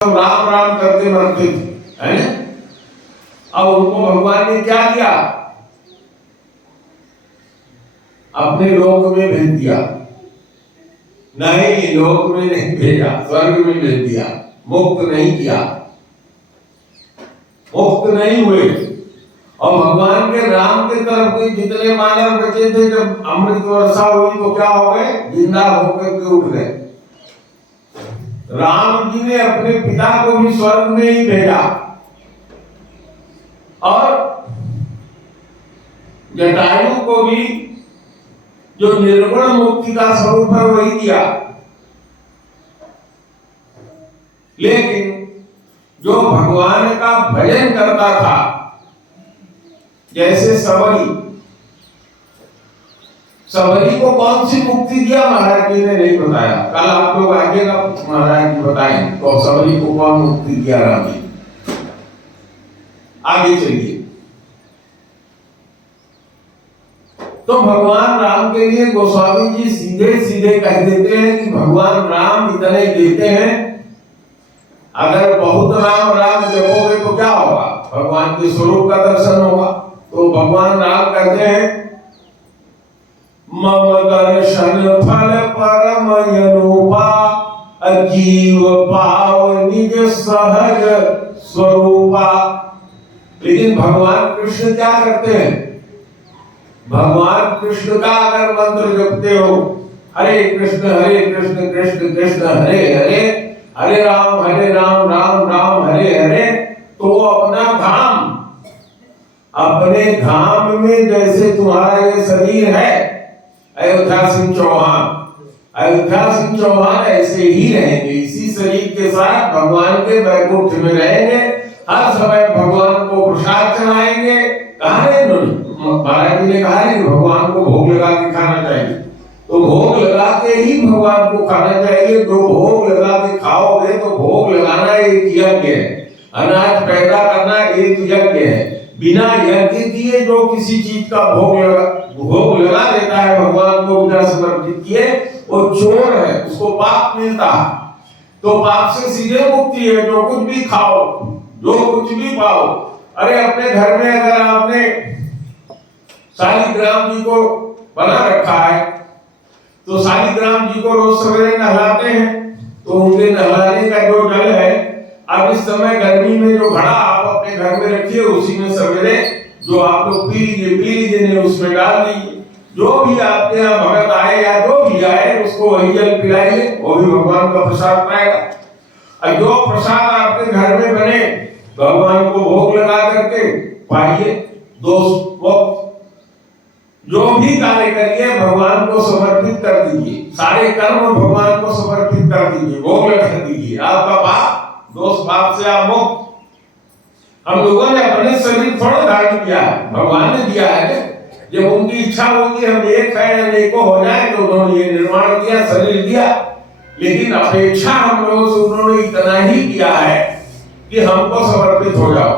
राम राम करते मरते थे, है ना? अब उनको भगवान ने क्या दिया? अपने लोक में भेज दिया। नहीं, लोक में नहीं भेजा, स्वर्ग में भेज दिया। मुक्त नहीं किया, मुक्त नहीं हुए। और भगवान के राम के तरफ के जितने मानव बचे थे, जब अमृत वर्षा हुई तो क्या हो गए? जिंदा होकर के उठ गए। राम जी ने अपने पिता को भी स्वर्ग में ही भेजा और जटायु को भी जो निर्गुण मुक्ति का स्वरूप है वही दिया। लेकिन जो भगवान का भजन करता था, जैसे सबरी को कौन सी मुक्ति दिया महाराज जी ने नहीं बताया। कल आप लोग आइएगा, महाराज जी बताएं तो सबरी को कौन मुक्ति दिया राम जी। आगे चलिए। तो भगवान राम के लिए गोस्वामी जी सीधे सीधे कह देते हैं कि भगवान राम इतने देते हैं, अगर बहुत राम राम जपोगे तो क्या होगा? भगवान के स्वरूप का दर्शन होगा। तो भगवान राम कहते हैं, मम दर्शन फल परम अनुपा, अजीव पाव निज सहज स्वरूपा। लेकिन भगवान कृष्ण क्या करते हैं? भगवान कृष्ण का अगर मंत्र जपते हो, हरे कृष्ण कृष्ण कृष्ण हरे हरे, हरे राम राम राम हरे हरे, तो अपना धाम, अपने धाम में जैसे तुम्हारा ये शरीर है, अयोध्या सिंह चौहान ऐसे ही रहेंगे। इसी शरीर के साथ भगवान के वैकुंठ में रहेंगे, हर समय भगवान को प्रसाद चढ़ाएंगे। कहा है महाराज जी ने कहा है कि भगवान को भोग लगा के खाना चाहिए, तो भोग लगा के ही भगवान को खाना चाहिए। जो भोग लगा के खाओगे तो भोग लगाना एक यज्ञ है, अनाज पैदा करना एक यज्ञ है। बिना यज्ञ किए जो किसी चीज का भोग लगा देता है भगवान को बिना समर्पित किए, वो चोर है, उसको पाप मिलता है। तो पाप से सीधे मुक्ति है। जो कुछ भी खाओ, जो कुछ भी पाओ। अरे अपने घर में अगर आपने शालिग्राम जी को बना रखा है, तो शालिग्राम जी को रोज सवेरे नहलाते हैं, तो उनके नहलाने का जो जल है, अब इस समय गर्मी में जो घड़ा आप अपने घर में रखिए, उसी में सवेरे जो आप लोग पी लीजिए नहीं, उसमें डाल दीजिए। जो भी आपके यहाँ भगत आए या जो भी आए, उसको वही जल पिलाइए, वो भी भगवान का प्रसाद पाएगा। और जो प्रसाद आपके घर में बने, भगवान को भोग लगा करके पाइए। दोस्त जो भी कार्य करिए भगवान को समर्पित कर दीजिए, सारे कर्म भगवान को समर्पित कर दीजिए, भोग लगा दीजिए। आपका पाप, दोस्त पाप से आप मुक्त। हम लोगों ने अपने शरीर थोड़ा धारण किया है, भगवान ने दिया है। जब उनकी इच्छा होगी हम एक है अनेकों हो जाए, तो उन्होंने ये निर्माण किया, शरीर दिया। लेकिन अपेक्षा हम लोगों से उन्होंने इतना ही किया है कि हमको समर्पित हो जाओ।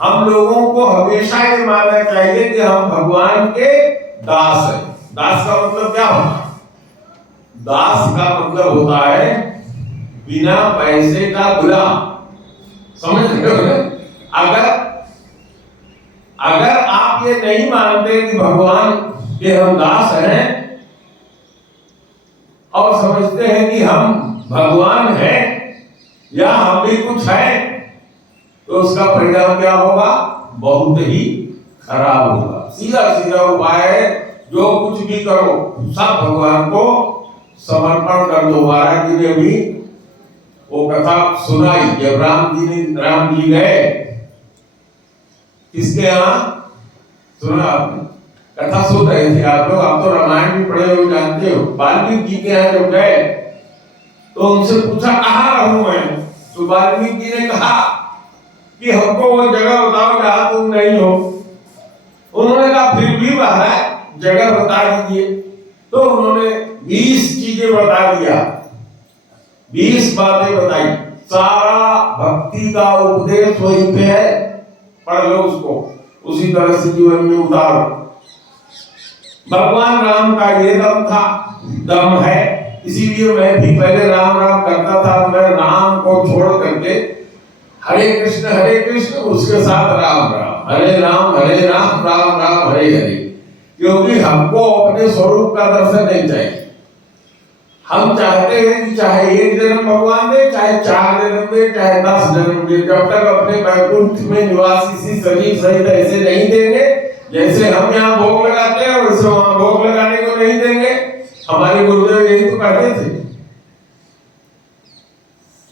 हम लोगों को हमेशा ये मानना चाहिए कि हम भगवान के दास हैं। दास का मतलब क्या होता है? दास का मतलब होता है बिना पैसे का गुलाम। समझ रहे हो? अगर आप ये नहीं मानते कि भगवान के हम दास हैं और समझते हैं कि हम भगवान हैं या हम भी कुछ हैं, तो उसका परिणाम क्या होगा? बहुत ही खराब होगा। सीधा उपाय है, जो कुछ भी करो सब भगवान को समर्पण कर दो। महाराज जी ने भी वो कथा सुनाई, जब राम जी गए किसके यहाँ, सुना आपने? कथा सुन रहे थे आप लोग, आप तो रामायण भी पढ़े हो, जानते हो। वाल्मीकि जी के यहाँ जब गए तो उनसे पूछा कहाँ रहूं मैं, तो वाल्मीकि जी ने कहा कि हमको वो जगह बताओ जहां तुम नहीं हो। उन्होंने कहा फिर भी महाराज जगह बता दीजिए। तो उन्होंने 20 चीजें बता दिया, 20 बातें बताई। सारा भक्ति का उपदेश वहीं पे है, पढ़ लो उसको, उसी तरह से जीवन में उतारो। भगवान राम का ये दम था, दम है। इसीलिए मैं भी पहले राम राम करता था। मैं राम को को छोड़ करके हरे कृष्ण उसके साथ राम राम, हरे राम राम राम हरे हरे। क्योंकि हमको अपने स्वरूप का दर्शन नहीं चाहिए। हम चाहते हैं कि चाहे एक जन्म भगवान दे, चाहे 4 जन्म दे, चाहे 10 जन्म दे, जब तक अपने वैकुंठ में निवासी सी शरीर सहित ऐसे नहीं देंगे जैसे हम यहाँ भोग लगाते हैं वैसे वहां भोग लगाने को नहीं देंगे। हमारे गुरुदेव यही तो कहते थे।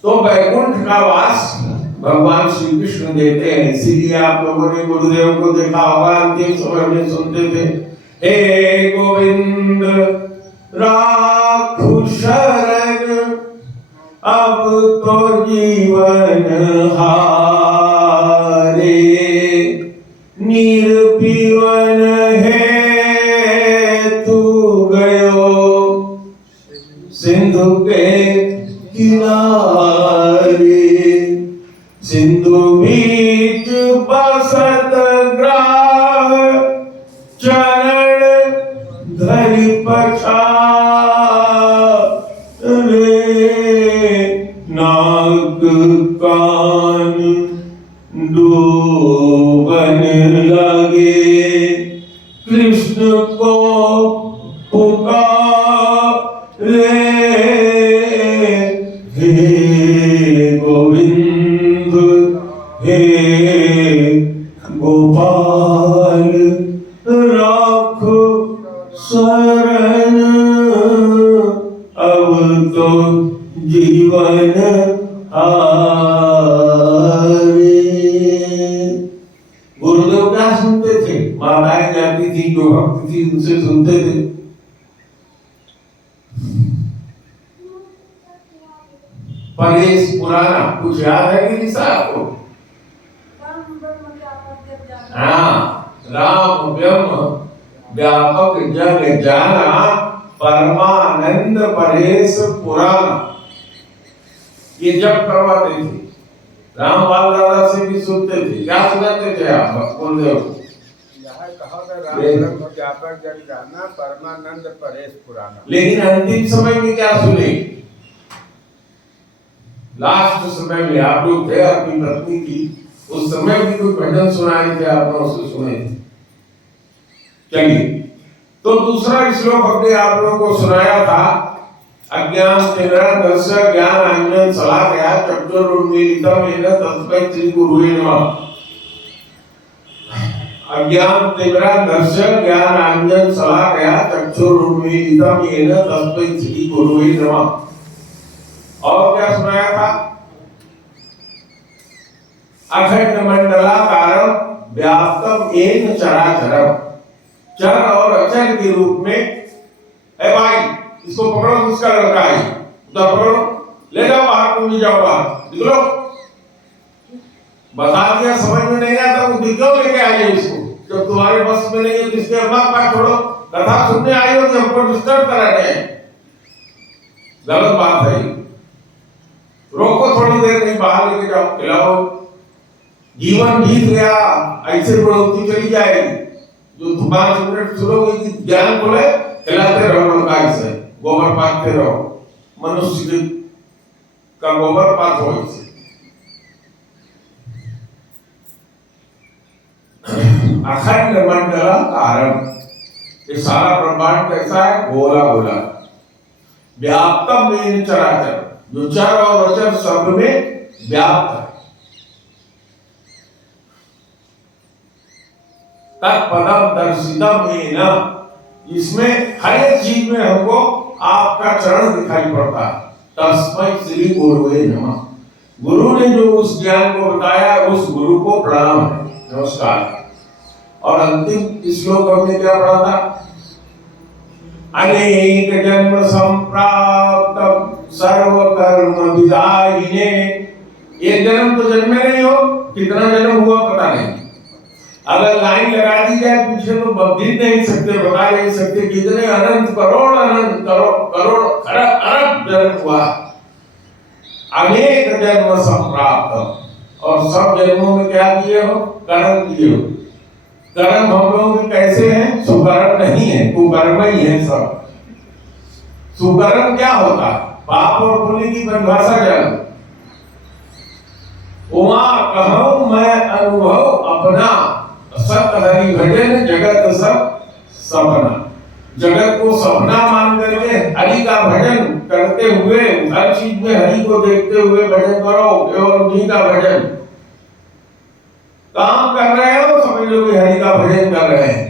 तो वैकुंठ का वास भगवान श्री कृष्ण देते हैं। इसीलिए आप लोगों ने गुरुदेव को देखा होगा, अंतिम समय में सुनते थे, हे गोविंद राखु शरण अब तो जीवन हारे, निर्पीवन है तू गयो सिंधु के किनारे, सिंधु बीच बसत ग्राह चरण धरि पछा नाग कान डूबन लगे, कृष्ण को पुकारे, हे गोविंद हे गोपाल राखो शरण अब तो जीवन हारे। गुरुदेव क्या सुनते थे? माताएं जाती थी, जो भक्त थी उनसे सुनते थे। परेश पुराना कुछ याद है कि नहीं आपको? हाँ, राम ब्रह्म व्यापक जग जाना, परमानंद परेश पुराना, ये जब करवाते थे। रामपाल दादा से भी सुनते थे। क्या सुनाते थे आप बोलते हो? यहाँ कहा था राम ब्रह्म व्यापक जग जाना, परमानंद परेश पुराना। लेकिन अंतिम समय में क्या सुने? लास्ट समय में आप लोग थे, अपनी पत्नी की, उस समय भी कुछ भजन सुनाए थे, आप लोगों से सुने थे। चलिए, तो दूसरा श्लोक हमने आप लोगों को सुनाया था, अज्ञान तिमिरान्धस्य ज्ञानांजन शलाकया चक्षुरुन्मीलितं येन तस्मै श्री गुरुवे नमः। अज्ञान तिमिरान्धस्य ज्ञानांजन शलाकया चक्षुरुन्मीलितं येन तस्मै श्री गुरुवे नमः। और क्या सुनाया था? अखंड मंडलाकारं व्याप्तं येन चराचरम्, चर और अचर के रूप में। ए भाई, इसको पकड़ो, उसका लड़का है, तो पकड़ो, ले जाओ बाहर, तुम भी जाओ बाहर, निकलो। बता दिया, समझ में नहीं आता तो क्यों लेके आए इसको? जब तुम्हारे बस में नहीं है, किसके अम्मा पास छोड़ो, कथा सुनने आई हो कि हमको डिस्टर्ब करा रहे हैं, गलत बात है। रोको, थोड़ी देर नहीं, बाहर लेके जाओ, खिलाओ। जीवन बीत गया, ऐसे बढ़ोतरी चली जाएगी। जो 5 मिनट सुनोगे कि ज्ञान बोले, खिलाते रहो, लड़का से गोबर पाथते रहो, मनुष्य का गोबर पाथ हो। अखंड मंडलाकारं, ये सारा ब्रह्मांड कैसा है? गोला गोला, व्याप्तम येन चराचर, जो चर और अचर सब में व्याप्त है। तत्पदम दर्शितम येन, इसमें हर एक चीज में हमको आपका चरण दिखाई पड़ता है। तस्मै श्री गुरुवे नमः, गुरु ने जो उस ज्ञान को बताया, उस गुरु को प्रणाम है, नमस्कार। और अंतिम श्लोक हमने क्या पढ़ा था? अनेक जन्म संप्राप्त सर्व कर्म विदायिने, एक जन्म तो जन्मे नहीं हो, कितना जन्म हुआ पता नहीं। अगर लाइन लगा दी जाए पीछे तो गिन नहीं सकते, बता नहीं सकते कितने अनंत करोड़ खरब अरब जन्म हुआ। अनेक जन्म संप्राप्त, और सब जन्मों में क्या किए हो? कर्म किए हो। कर्म हम लोगों के कैसे हैं? सुकर्म नहीं है, कुकर्म ही है सब। सुकर्म क्या होता है? पाप और पुण्य की परिभाषा जानो। कहूं मैं अनुभव अपना, सत हरि भजन जगत सब सपना। जगत को सपना मान करके हरि का भजन करते हुए, हर चीज में हरि को देखते हुए भजन करो, केवल उन्हीं का भजन। काम कर रहे हो समझ लो कि हरि का भजन कर रहे हैं,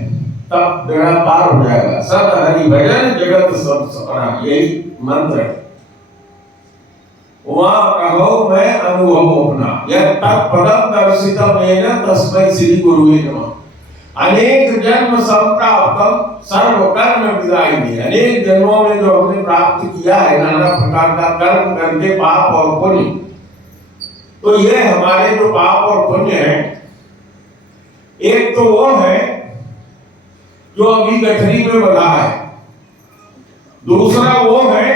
तब बेड़ा पार हो जाएगा। सत हरि भजन जगत सब सपना, यही मंत्र है। वहां कहो मैं अनुभव अपना, यह तत्पदम दर्शितमेन तस्मै श्री गुरुवे नमः। अनेक जन्म संप्राप्तम सर्व कर्म विदायिनी, अनेक जन्मों में जो हमने प्राप्त किया है नाना प्रकार का कर्म करके पाप और पुण्य, तो ये हमारे जो पाप और पुण्य है, एक तो वो है जो अभी गठरी में बंधा है, दूसरा वो है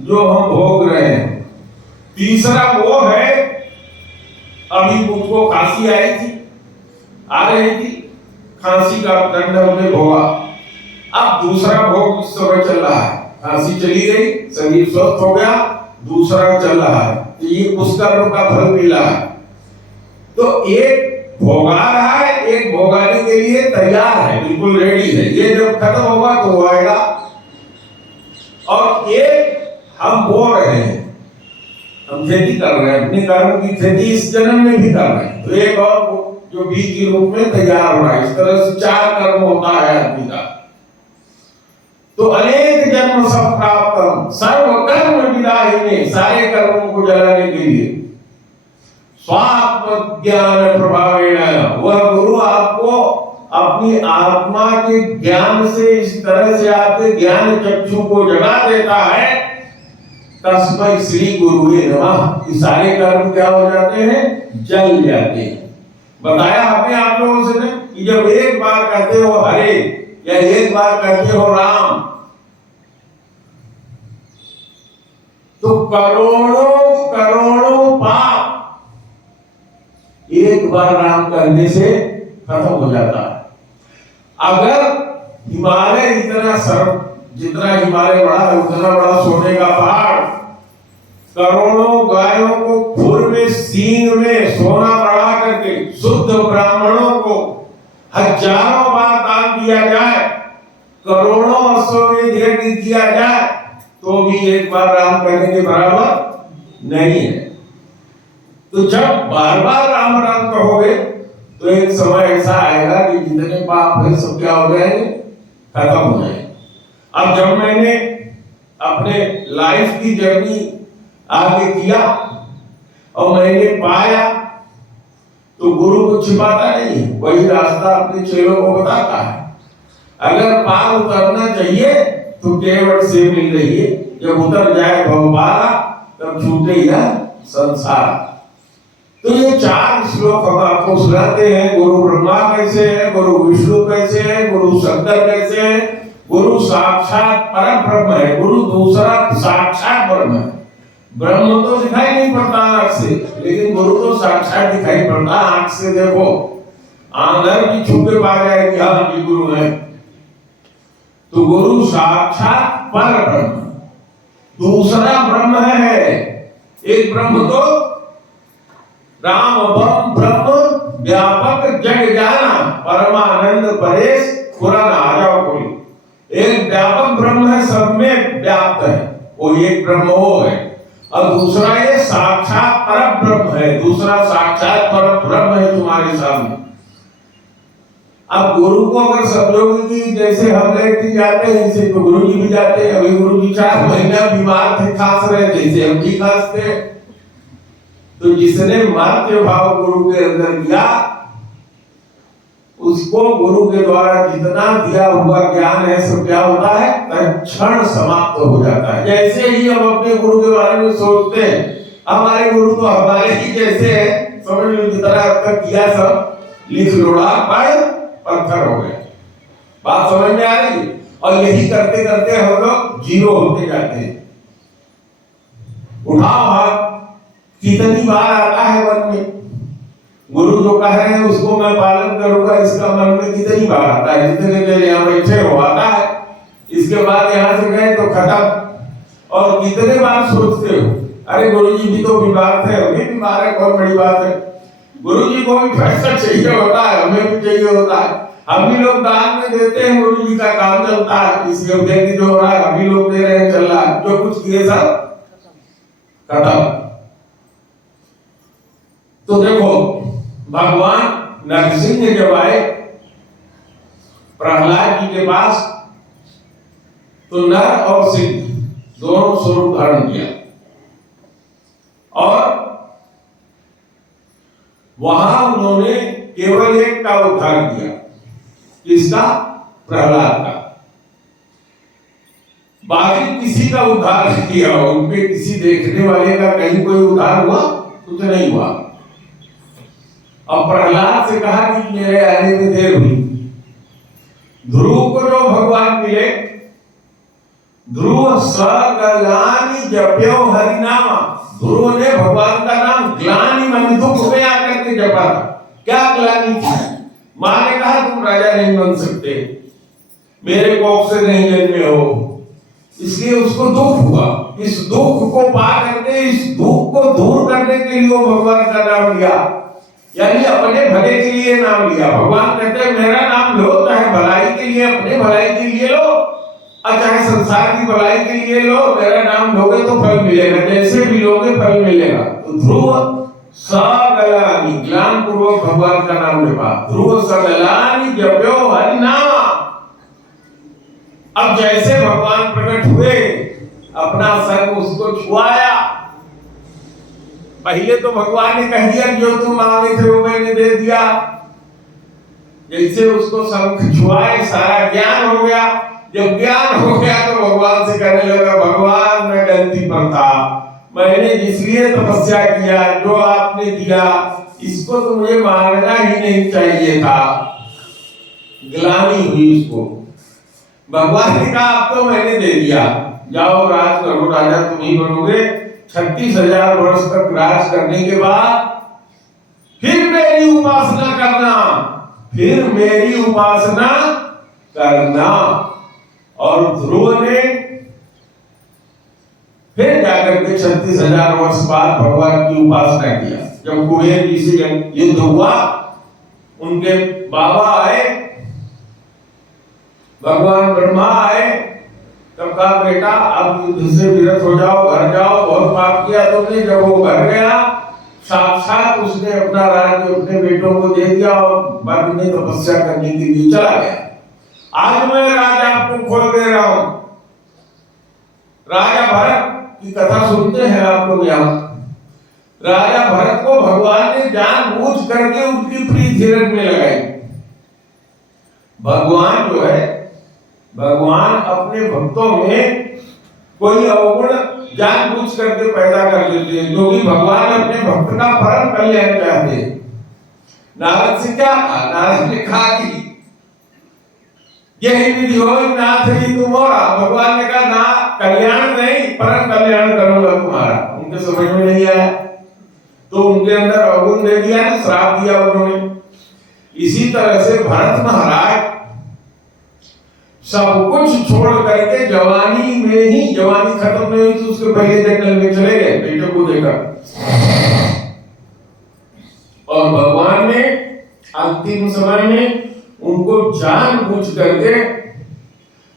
जो हम भोग रहे हैं, तीसरा वो है अभी मुझको खांसी आई थी, आ रही थी, खांसी का दंड हमने भोगा। अब दूसरा भोग इस समय चल रहा है, खांसी चली गई, शरीर स्वस्थ हो गया, दूसरा चल रहा है, तो ये उस कर्म का फल मिला है। तो एक भोगा रहा है, एक भोगाने के लिए तैयार है, बिल्कुल रेडी है, ये जब खत्म होगा तो वो आएगा। और एक हम बो रहे हैं, हम खेती कर रहे हैं, अपने कर्म की खेती इस जन्म में भी कर रहे हैं, तो एक और जो बीज के रूप में तैयार हो रहा है। इस तरह से 4 कर्म होता है आदमी का। तो अनेक जन्म सब प्राप्त सर्व कर्म विदायिनी, सारे कर्मों को जलाने के लिए स्वात्म ज्ञान प्रभावेण, वह गुरु आपको अपनी आत्मा के ज्ञान से इस तरह से आपके ज्ञान चक्षु को जगा देता है, तस्मै श्री गुरुवे नमः। सारे कर्म क्या हो जाते हैं, जल जाते हैं। बताया आपने आप लोगों से ने कि जब एक बार कहते हो हरे या एक बार कहते हो राम, तो करोड़ों करोड़ों पाप एक बार राम करने से खत्म हो जाता है। अगर हिमालय इतना सर, जितना हिमालय बड़ा है उतना बड़ा सोने का पहाड़, करोड़ों गायों को खुर में सींग में सोना बढ़ा करके शुद्ध ब्राह्मणों को हजारों बार दान दिया जाए, करोड़ों अश्वमेध यज्ञ किया जाए, तो भी एक बार राम करने के बराबर नहीं है। तो जब बार बार राम राम कहोगे तो एक समय ऐसा आएगा कि जितने पाप है सब क्या हो जाएंगे, खत्म हो जाएंगे। अब जब मैंने अपने लाइफ की जर्नी आगे किया और मैंने पाया, तो गुरु को छिपाता नहीं, वही रास्ता अपने चेलों को बताता है। अगर पार उतरना चाहिए तो केवट से मिल रही है, जब उतर जाए भवपाला तब छूटे यह संसार। तो ये 4 श्लोक हम आपको सुनाते हैं। गुरु ब्रह्मा कैसे है, गुरु विष्णु कैसे है, गुरु शंकर कैसे है, गुरु साक्षात परम ब्रह्म है, गुरु दूसरा साक्षात ब्रह्म है। ब्रह्म तो दिखाई नहीं पड़ता आंख से, लेकिन गुरु तो साक्षात दिखाई पड़ता। आंख से देखो, आंगर भी छू के पा जाए कि हाँ ये गुरु है। तो गुरु साक्षात पर ब्रह्म, दूसरा ब्रह्म है। एक ब्रह्म तो राम ब्रह्म व्यापक जग जाना, परमानंद परेश पुराण आजाओ कोई। एक व्यापक ब्रह्म है, सब में व्याप्त है, वो एक ब्रह्म वो है। और दूसरा ये साक्षात परम ब्रह्म है, दूसरा साक्षात परम ब्रह्म है तुम्हारे सामने। अब गुरु को अगर समझोगे कि जैसे हम लेट जाते हैं ऐसे तो गुरु जी भी जाते हैं। अभी गुरु जी 4 महीना बीमार थे, खांस रहे थे, जैसे हम भी खांसते। तो जिसने मर्त्य भाव गुरु के अंदर किया, उसको गुरु के द्वारा जितना दिया हुआ ज्ञान है सब क्या होता है, तत्क्षण समाप्त हो जाता है। जैसे ही हम अपने गुरु के बारे में सोचते हैं, हमारे गुरु तो हमारे ही जैसे हैं, समझ लो जितना अब तक किया सब लिख लोड़ा पर पत्थर हो गए। बात समझ में आ रही? और यही करते करते हम लोग जीरो होते जाते हैं। उठाओ हाथ, कितनी बार आता है मन में गुरु जो कह रहे हैं उसको मैं पालन करूंगा, इसका मन में कितनी बार आता है? जितने देर यहाँ बैठे हो आता है, इसके बाद यहाँ से गए तो खत्म। और कितने बार सोचते हो अरे गुरु जी भी तो बीमार थे, अभी बीमार है, बहुत बड़ी बात है। गुरु जी को भी पैसा चाहिए होता है, हमें भी चाहिए होता है। हम भी लोग दान में देते हैं, गुरु जी का काम चलता है। इस योग्य की जो हो रहा है, अभी लोग दे रहे हैं, चल रहा है। जो कुछ किए सब खत्म। तो देखो, भगवान नरसिंह जब आए प्रहलाद जी के पास, तो नर और सिंह दोनों स्वरूप धारण किया और वहां उन्होंने केवल एक का उद्धार किया। किसका? प्रहलाद का। बाकी किसी का उद्धार नहीं किया। उनपे किसी देखने वाले का कहीं कोई उद्धार हुआ? कुछ नहीं हुआ। अब प्रहलाद से कहा कि मेरे आने में देर हुई। ध्रुव को जो भगवान मिले, ध्रुव सगलानि जप्यो हरिनामा, ध्रुव ने भगवान का नाम ग्लानि मन दुख में आकर के जपा। क्या ग्लानि थी? मां ने कहा तुम राजा नहीं बन सकते, मेरे कोख से नहीं जन्मे हो, इसलिए उसको दुख हुआ। इस दुख को पा करके, इस दुख को दूर करने के लिए वो भगवान का नाम लिया, यानी अपने भले के लिए नाम लिया। भगवान कहते हैं मेरा नाम लो, चाहे भलाई के लिए, अपने भलाई के लिए लो और चाहे संसार की भलाई के लिए लो, मेरा नाम लोगे तो फल मिलेगा, जैसे भी लोगे फल मिलेगा। तो ध्रुव सगलानि, ज्ञान पूर्वक भगवान का नाम लेवा। ध्रुव सगलानि जप्यो हरिनामा। अब जैसे भगवान प्रकट हुए, अपना संग उसको छुआया। पहले तो भगवान ने कह दिया जो तुम मांगे थे वो मैंने दे दिया। जैसे उसको संग छुआए, सारा ज्ञान हो गया। जब ज्ञान हो गया तो भगवान से कहने लगा, भगवान मैं गलती पर था, मैंने जिसलिए तपस्या किया, जो आपने दिया, इसको तो मुझे मांगना ही नहीं चाहिए था। ग्लानि हुई उसको। भगवान ने कहा अब तो मैंने दे दिया, जाओ राज करो, राजा तुम ही बनोगे। 36,000 वर्ष तक राज करने के बाद फिर मेरी उपासना करना, फिर मेरी उपासना करना। और ध्रुव ने फिर जाकर के 36,000 वर्ष बाद भगवान की उपासना किया। जब कुबेर जी से युद्ध हुआ, उनके बाबा आए, भगवान ब्रह्मा आए, तब कहा बेटा अब युद्ध से विरत हो जाओ, घर जाओ, बहुत पाप किया तुमने। जब वो घर गया, साक्षात उसने अपना राज्य अपने बेटों को दे दिया और बाद में तपस्या करने के लिए चला गया। आज मैं राजा आपको खोल दे रहा हूं। राजा भरत की कथा सुनते हैं आप लोग यहाँ। राजा भरत को भगवान ने जानबूझ करके उनकी प्रीति हिरण में लगाई। भगवान जो है, भगवान अपने भक्तों में कोई अवगुण जानबूझ करके पैदा कर देते हैं, क्योंकि भगवान अपने भक्त का परम कल्याण चाहते हैं। नारद से क्या कहा? नारद ने कहा कि यही विधि हो नाथ ही तुम्हारा। भगवान ने कहा ना, कल्याण नहीं, परम कल्याण करूंगा तुम्हारा। उनके समझ में नहीं आया तो उनके अंदर अवगुण दे दिया, श्राप दिया उन्होंने। इसी तरह से भरत महाराज सब कुछ छोड़ करके जवानी में ही, जवानी खत्म नहीं हुई तो उसके पहले जंगल में चले गए बेटे को देकर। और भगवान ने अंतिम समय में उनको जानबूझ करके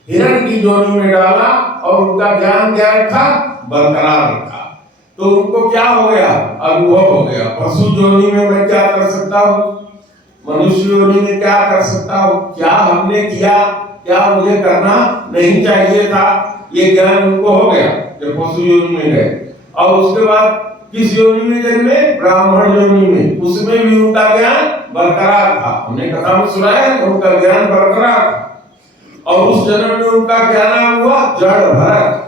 हिरण की जोनी में डाला और उनका ज्ञान क्या रखा? बरकरार रखा। तो उनको क्या हो गया? अनुभव हो गया। पशु जोनी में मैं क्या कर सकता हूँ, मनुष्य जोनी में क्या कर सकता हूँ, क्या हमने किया, क्या मुझे करना नहीं चाहिए था, ये ज्ञान उनको हो गया जब पशु योनि में गए। और उसके बाद किस योनि में जन्मे? ब्राह्मण योनि में। उसमें भी उनका ज्ञान बरकरार था। हमने कथा में सुना है, उनका ज्ञान बरकरार था। और उस जन्म में उनका क्या नाम हुआ? जड़ भरत।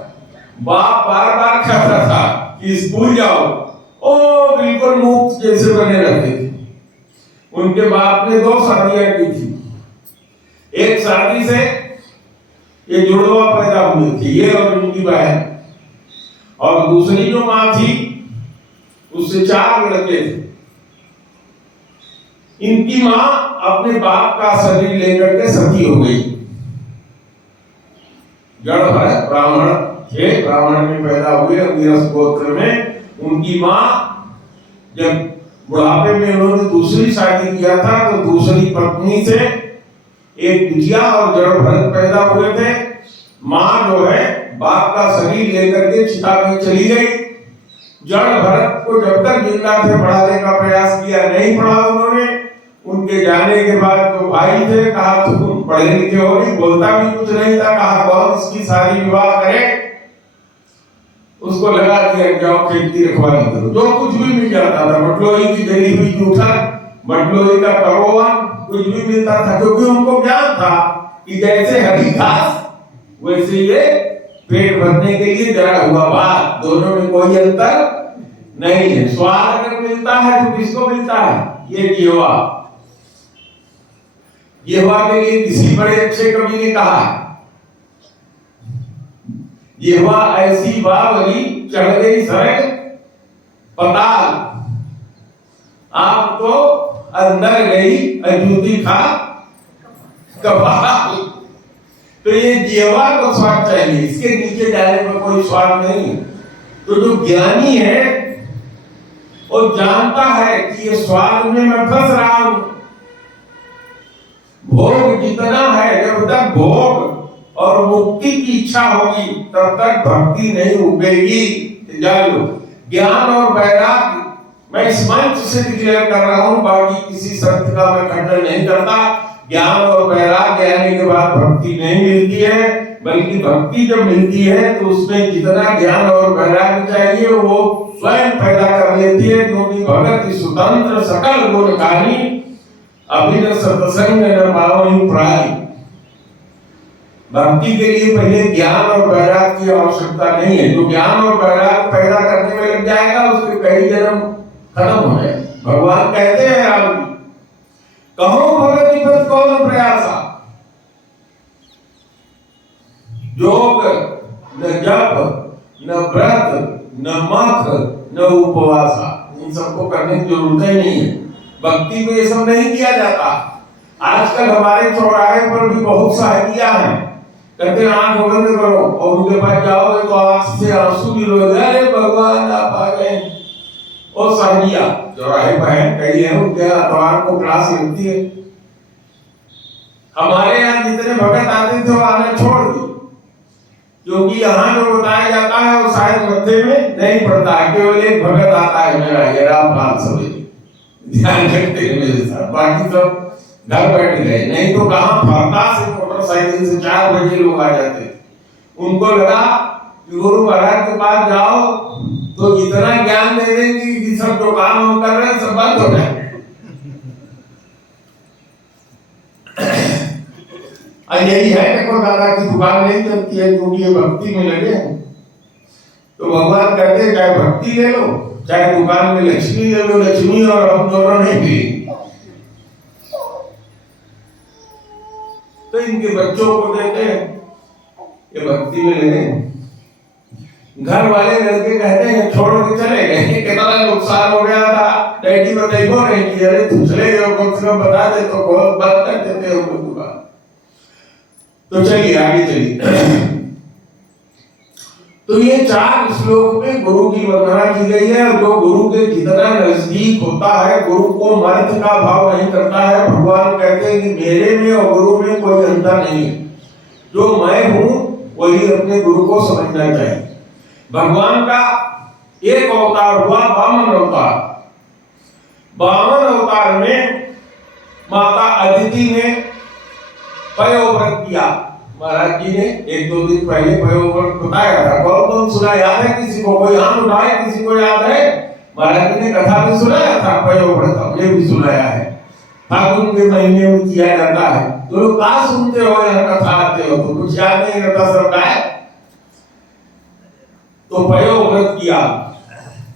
बाप बार बार कहता था कि स्कूल जाओ, ओ बिल्कुल मुक्त जैसे बने रहते थे। उनके बाप ने 2 शादियां की थी। एक शादी से ये जुड़वा पैदा हुई थी, ये और उनकी बहन, और दूसरी जो मां थी उससे 4 लड़के थे। इनकी मां अपने बाप का शरीर लेकर के सती हो गई। जड़ भरत ब्राह्मण थे, ब्राह्मण में पैदा हुए अंगिरस गोत्र में। उनकी मां जब बुढ़ापे में उन्होंने दूसरी शादी किया था, तो दूसरी पत्नी से एक बिटिया और जड़ भरत पैदा हुए थे। माँ जो है बाप का शरीर लेकर के चिता में चली गई। जड़ भरत को जब तक जिंदा थे पढ़ाने का प्रयास किया, नहीं पढ़ा उन्होंने। उनके जाने के बाद जो भाई थे, कहा तुम पढ़े लिखे हो नहीं, बोलता भी कुछ नहीं था, कहा कौन इसकी शादी विवाह करे। उसको लगा दिया जाओ खेती रखवाली करो, जो कुछ भी मिल जाता था, बटलोई की जली हुई जूठा, बटलोई का करोवा, कुछ भी मिलता था, क्योंकि उनको ज्ञान था कि जैसे हरी घास वैसे ये पेट भरने के लिए जड़ा हुआ भात, दोनों में कोई अंतर नहीं है। स्वाद अगर मिलता है तो किसको मिलता है? ये जीवा। जीवा के लिए किसी बड़े अच्छे कवि ने कहा, जीवा ऐसी बावली चढ़ गई सरग पताल, आप तो अंदर गई अजूती खा कपाल। तो ये जीवा को स्वाद चाहिए, इसके नीचे जाने पर कोई स्वाद नहीं। तो जो ज्ञानी है वो जानता है कि ये स्वाद में मैं फंस रहा हूं। भोग जितना है, जब तक भोग और मुक्ति की इच्छा होगी तब तक भक्ति नहीं उगेगी। जान लो, ज्ञान और वैराग्य मैं इस मंच से डिक्लेयर कर रहा हूं, बाकी किसी संत का मैं खंडन नहीं करता। ज्ञान और वैराग्य आने के बाद भक्ति नहीं मिलती है, बल्कि भक्ति जब मिलती है तो उसमें जितना ज्ञान और वैराग्य चाहिए वो स्वयं पैदा कर लेती है, क्योंकि भगत स्वतंत्र सकल गुण गानी, अभिन सत्संग न पावहि प्राणी। भक्ति के लिए पहले ज्ञान और वैराग्य की आवश्यकता नहीं है। जो ज्ञान और वैराग्य पैदा करने में लग जाएगा उसके कई जन्म खत्म हो जाए। भगवान कहते हैं राम जी, कहो भगत विपद कौन प्रयासा, योग न जप न व्रत न मख न उपवासा, इन सबको करने की जरूरत ही नहीं है। भक्ति में ये सब नहीं किया जाता। आजकल हमारे चौराहे पर भी बहुत साहित्या है, कहते हैं आंख बंद करो और उनके पास जाओगे तो आंख से आंसू भी रोए, अरे भगवान आप आ गए। और साहित्या चौराहे पर है, कई है, उनके अखबार को क्लास मिलती है। हमारे यहाँ जितने भगत आते थे वो आना छोड़ दिए, क्योंकि यहाँ जो बताया जाता है वो शायद मध्य में नहीं पड़ता है। केवल एक भगत आता है मेरा, ये रामपाल सवेदी, ध्यान रखते हैं मेरे साथ, बाकी सब घर बैठ गए। नहीं तो कहाँ फरता से मोटरसाइकिल से 4 बजे लोग आ जाते थे। उनको लगा कि गुरु महाराज के पास जाओ तो इतना ज्ञान दे देंगे कि सब जो काम हम कर रहे हैं सब बंद हो जाए। यही है, देखो दादा की दुकान नहीं चलती है क्योंकि ये भक्ति में लगे हैं। तो भगवान कहते हैं चाहे भक्ति ले लो, चाहे दुकान में लक्ष्मी ले लो, लक्ष्मी और हम दोनों नहीं मिलेंगे। तो इनके बच्चों को देते हैं, ये भक्ति में लगे। घर वाले लड़के कहते हैं छोड़ के चले गए, कितना नुकसान हो गया था, डैडी बताइए नहीं कि अरे तुम चले गए, कम से कम बता दे तो बहुत बात कर देते हो दुकान। तो चलिए आगे चलिए। तो ये 4 श्लोक में गुरु की वंदना की गई है। जो गुरु के जितना नजदीक होता है, गुरु को मर्थ का भाव नहीं करता है। भगवान कहते हैं कि मेरे में और गुरु में कोई अंतर नहीं है, जो मैं हूं वही अपने गुरु को समझना चाहिए। भगवान का एक अवतार हुआ वामन अवतार। वामन अवतार में माता अदिति ने पयोव्रत किया। महाराज जी ने 1-2 दिन पहले पयोव्रत बताया था। कौन सुना याद है किसी को? कोई हाथ उठाए, किसी को याद है? महाराज जी ने कथा में सुनाया था पयोव्रत, हमने भी सुनाया है। फागुन के महीने में किया जाता है। तो लोग कहाँ सुनते हो, यहाँ कथा आते हो तो कुछ याद नहीं रहता सबका है। तो पयोव्रत किया,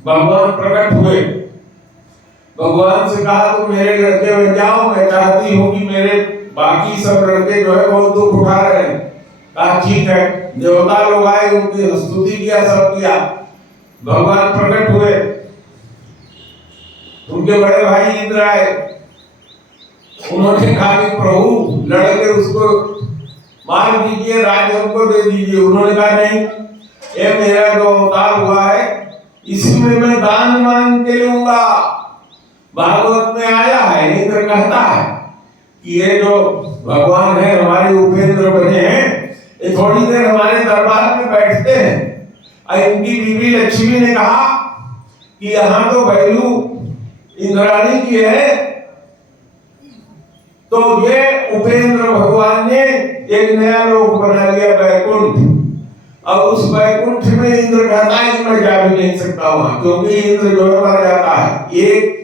भगवान प्रकट हुए। भगवान से कहा तुम मेरे लड़के बन जाओ, मैं चाहती हूँ कि मेरे बाकी सब लड़के जो है बहुत दुख उठा रहे हैं। कहा ठीक है। देवता लोग आए, उनकी स्तुति किया, सब किया। भगवान प्रकट हुए, उनके बड़े भाई इंद्र आए। उन्होंने कहा कि प्रभु लड़के उसको मार दीजिए, राज्य हमको दे दीजिए। उन्होंने कहा नहीं, ये मेरा जो अवतार हुआ है इसी में मैं दान मांग के लूंगा। भागवत में आया है, इंद्र कहता है कि ये जो भगवान है हमारे उपेंद्र बने हैं, ये थोड़ी देर हमारे दरबार में बैठते हैं। और इनकी बीवी लक्ष्मी ने कहा कि यहाँ तो बैलू इंद्राणी की है, तो ये उपेंद्र भगवान ने एक नया लोक बना लिया, बैकुंठ। और उस बैकुंठ में इंद्र कहता है कि मैं जा भी नहीं सकता वहां, क्योंकि इंद्र जो है मर जाता है। एक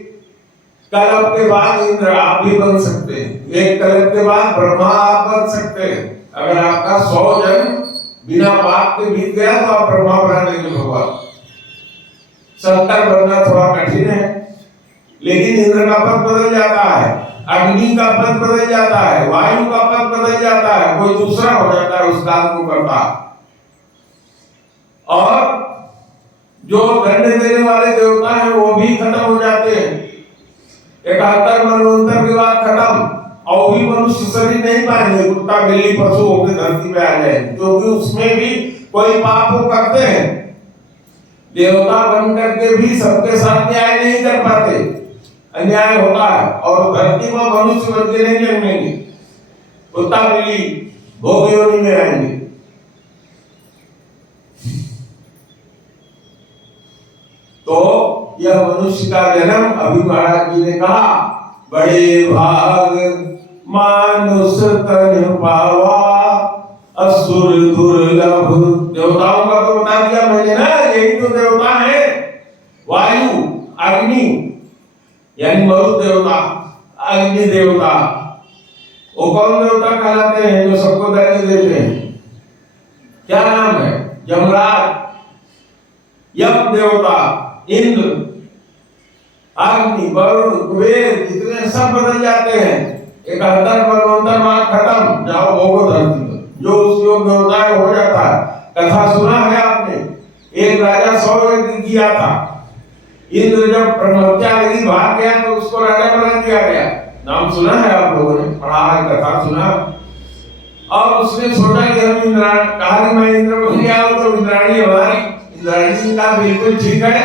कल्प के बाद इंद्र आप भी बन सकते हैं, एक कल्प के बाद ब्रह्मा आप बन सकते हैं। अगर आपका 100 जन्म बिना पाप के बीत गया तो आप ब्रह्मा बना देंगे भगवान। 70 बनना थोड़ा कठिन है, लेकिन इंद्र का पद बदल जाता है, अग्नि का पद बदल जाता है, वायु का पद बदल जाता है, कोई दूसरा हो जाता है उस काम को करता। और जो दंड देने वाले देवता हैं वो भी खत्म हो जाते हैं। 71 मनवंतर के बाद खत्म, और भी मनुष्य शरीर नहीं पाएंगे, कुत्ता बिल्ली पशु होकर धरती पे आ जाएंगे, क्योंकि उसमें भी कोई पाप वो करते हैं। देवता बन करके भी सबके साथ न्याय नहीं कर पाते, अन्याय होता है, और धरती में मनुष्य बन के नहीं जन्मेंगे, कुत्ता बिल्ली भोग योनि में आएंगे। तो यह मनुष्य का जन्म, अभी महाराज जी ने कहा, बड़े भाग मानुष तन पावा असुर दुर्लभ। देवताओं का तो बता दिया मैंने ना, यही तो देवता है। वायु, अग्नि यानी मरुत देवता, अग्नि देवता, वो कौन देवता कहलाते हैं जो सबको दर्द देते हैं? क्या नाम है? यमराज, यम देवता, इंद्र, अग्नि, वरुण, कुबेर, जितने सब बदल जाते हैं। 71 मनवंतर बाद खत्म, जाओ भोगो धरती में, जो उस योग होता है हो जाता है। कथा सुना है आपने, एक राजा 100 यज्ञ किया था, इंद्र जब ब्रह्महत्या लगी भाग गया तो उसको राजा बना दिया गया। नाम सुना है आप लोगों ने, पढ़ा है, कथा सुना। और उसने सोचा कि हम इंद्राणी, कहा मैं इंद्र बन गया हूं तो इंद्राणी हमारी। इंद्राणी का बिल्कुल ठीक है,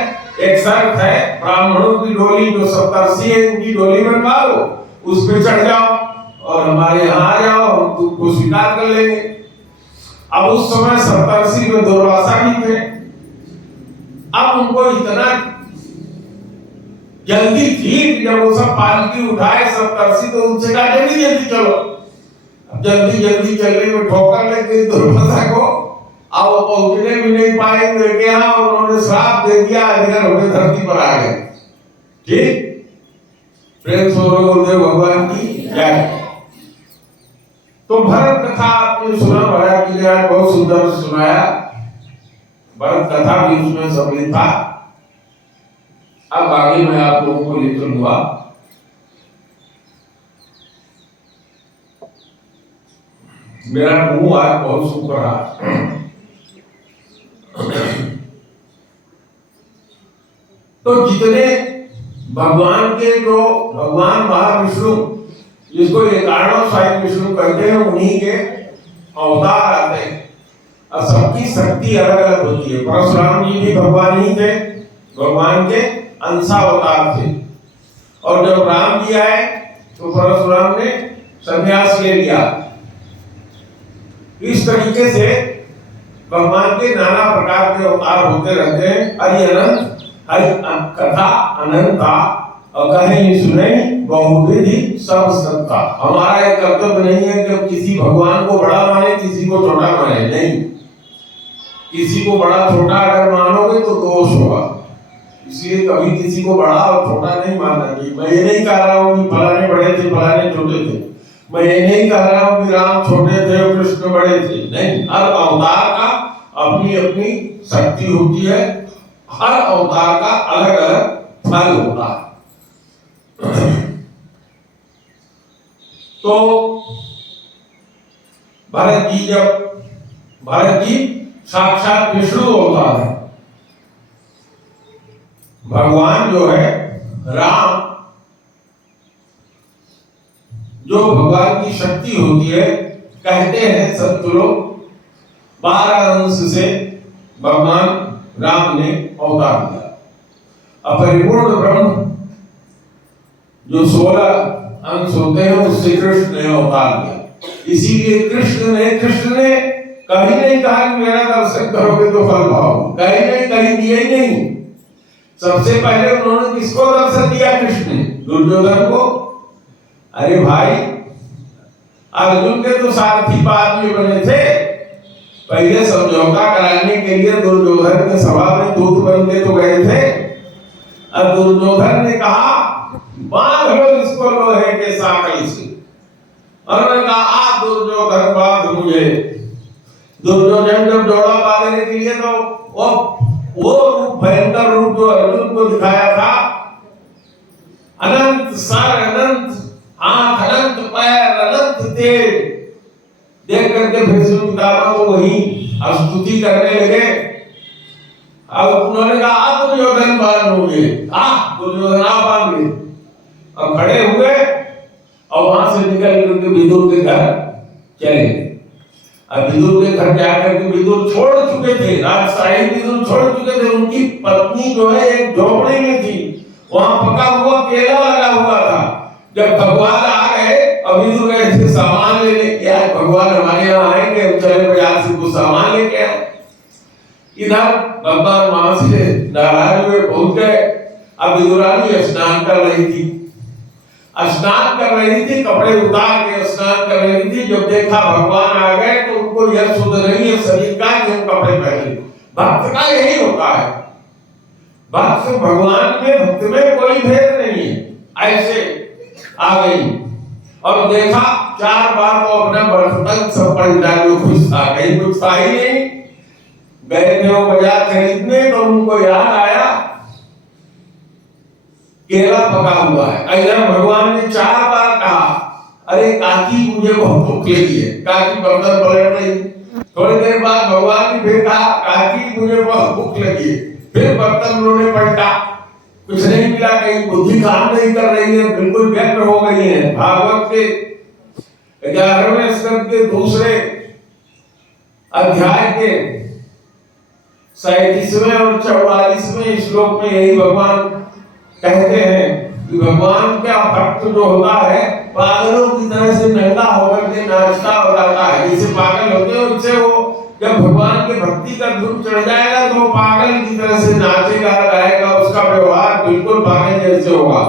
एक शर्त है, ब्राह्मणों की डोली जो सप्तर्षि है उनकी डोली बनवा लो, उस पे चढ़ जाओ और हमारे यहाँ आ जाओ, हम तुमको स्वीकार कर लेंगे। अब उस समय सप्तर्षि में दुर्वासा भी थे। अब उनको इतना जल्दी थी कि जब वो सब पालकी उठाए सप्तर्षि तो उनसे कहा जल्दी जल्दी चलो। अब जल्दी जल्दी चलने में ठोकर लग गई दुर्वासा को, अब वो पहुंचने भी नहीं पाए लेके यहाँ, उन्होंने श्राप दे दिया, अधिकार होकर धरती पर आ गए। ठीक, प्रेम से बोलो भगवान की जय। तो भरत कथा आपने सुना, महाराज जी ने आज बहुत सुंदर सुनाया, भरत कथा भी उसमें सम्मिलित था। अब आगे मैं आप लोगों को ले चलूंगा। मेरा मुंह आज बहुत सूख रहा। तो जितने भगवान के, जो भगवान महाविष्णु जिसको 11 स्वयं विष्णु कहते हैं, उन्हीं के अवतार आते हैं। और सबकी शक्ति अलग अलग होती है। परशुराम जी भी भगवान ही थे, भगवान के अंशावतार थे। और जब राम जी आए तो परशुराम ने संन्यास ले लिया। इस तरीके से भगवान के नाना प्रकार के अवतार होते रहते हैं। हरि अनंत, हरि कथा अनंता, और कहीं सुने बहुविधि सब सत्ता। हमारा एक कर्तव्य नहीं है कि किसी भगवान को बड़ा माने, किसी को छोटा माने, नहीं। किसी को बड़ा छोटा अगर मानोगे तो दोष होगा। इसलिए कभी किसी को बड़ा और छोटा नहीं मानना चाहिए। मैं ये नहीं कह रहा हूँ कि फलाने बड़े थे फलाने छोटे थे, मैं ये नहीं कह रहा हूँ कि राम छोटे थे और कृष्ण बड़े थे, नहीं। हर अवतार का अपनी अपनी शक्ति होती है, हर अवतार का अलग अलग फल होता है। तो भरत जी साक्षात विष्णु अवतार है। भगवान जो है राम, जो भगवान की शक्ति होती है, कहते हैं संत लोग 12 अंश से भगवान राम ने अवतार लिया। अपरिपूर्ण ब्रह्म जो 16 अंश होते हैं उससे कृष्ण ने अवतार लिया। इसीलिए कृष्ण ने कहीं नहीं कहा कि मेरा दर्शन करोगे तो फल पाओगे, कहीं दिया ही नहीं। सबसे पहले उन्होंने किसको दर्शन दिया? कृष्ण ने दुर्योधन को। अरे भाई, अर्जुन के तो सारथी बाद में बने थे, पहले समझौता कराने के लिए दुर्योधन के सभा में दूत बन के तो गए थे। अब दुर्योधन ने कहा बांध लो इसको लोहे के साकल से, और उन्होंने कहा आप दुर्योधन बांध मुझे। दुर्योधन जब दौड़ा बांधने के लिए तो वो रूप, भयंकर रूप जो अर्जुन को दिखाया था, अनंत सर, अनंत आंख, अनंत पैर, अनंत तेज, देख करके भीष्म पितामह को वही स्तुति करने लगे। अब उन्होंने कहा आप दुर्योधन बांधोगे, आप दुर्योधन आप बांधे। अब खड़े हुए और वहां से निकल करके विदुर के घर चले। अब विदुर के घर जाकर के विदुर छोड़ चुके थे, राजशाही विदुर छोड़ चुके थे। उनकी पत्नी जो है एक झोपड़ी में थी, वहां पका हुआ केला लगा हुआ था। जब भगवान आ गए और विदुर गए थे सामान लेने, क्या भगवान हमारे यहाँ आएंगे, चले बाजार से कुछ सामान लेके आए। इधर भगवान वहां से नाराज हुए पहुंच गए। अब विदुरानी स्नान कर रही थी, कपड़े उतार के स्नान कर रही थी। जब देखा भगवान आ गए तो उनको यह सुध नहीं है शरीर का कि हम कपड़े पहने। भक्त का यही होता है, भक्त भगवान में, भक्त में कोई भेद नहीं है। ऐसे आ गई और देखा 4 बार तो अपना बर्तन सब परिधान जो खुश था, कहीं कुछ था ही नहीं। गए थे वो बाजार खरीदने तो उनको याद आया केला पका हुआ है। इधर भगवान ने 4 बार कहा अरे काकी मुझे बहुत भूख लगी है। काकी बर्तन पलट रही। थोड़ी देर बाद भगवान ने फिर कहा काकी मुझे बहुत भूख लगी है। फिर बर्तन उन्होंने पलटा, कुछ नहीं मिला, कहीं बुद्धि काम नहीं कर रही है, बिल्कुल व्यक्त हो गई है। भागवत के 11वें स्कंद के दूसरे अध्याय के 37वें और 44वें श्लोक में यही भगवान कहते हैं कि भगवान का भक्त जो होता है पागलों की तरह से नंगा होकर के नाचता हो जाता है। जैसे पागल होते हैं उससे वो जब भगवान के भक्ति का धुन चढ़ जाएगा तो वो पागल की तरह से नाचेगा, गाएगा, उसका व्यवहार बिल्कुल पागल जैसे होगा।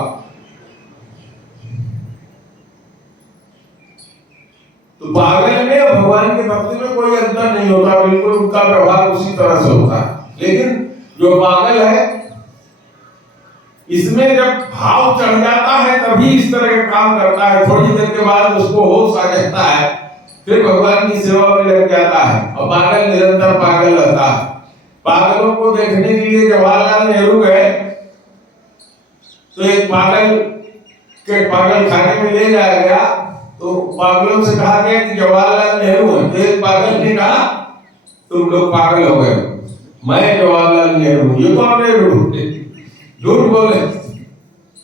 तो पागल में और भगवान के भक्ति में कोई अंतर नहीं होता, बिल्कुल उनका व्यवहार उसी तरह से होता है। लेकिन जो पागल है इसमें जब भाव चढ़ जाता है तभी इस तरह का काम करता है। थोड़ी देर के बाद उसको होश आ जाता है, फिर भगवान की सेवा में लग जाता है। और पागल निरंतर पागल रहता है। पागलों को देखने के लिए जवाहरलाल नेहरू गए तो एक पागल के पागल खाने में ले जाया गया। तो पागलों से कहा गया कि जवाहरलाल नेहरू है। तो एक पागल ने कहा तुम लोग पागल हो गए, मैं जवाहरलाल नेहरू, ये कौन नेहरू? झूठ बोले।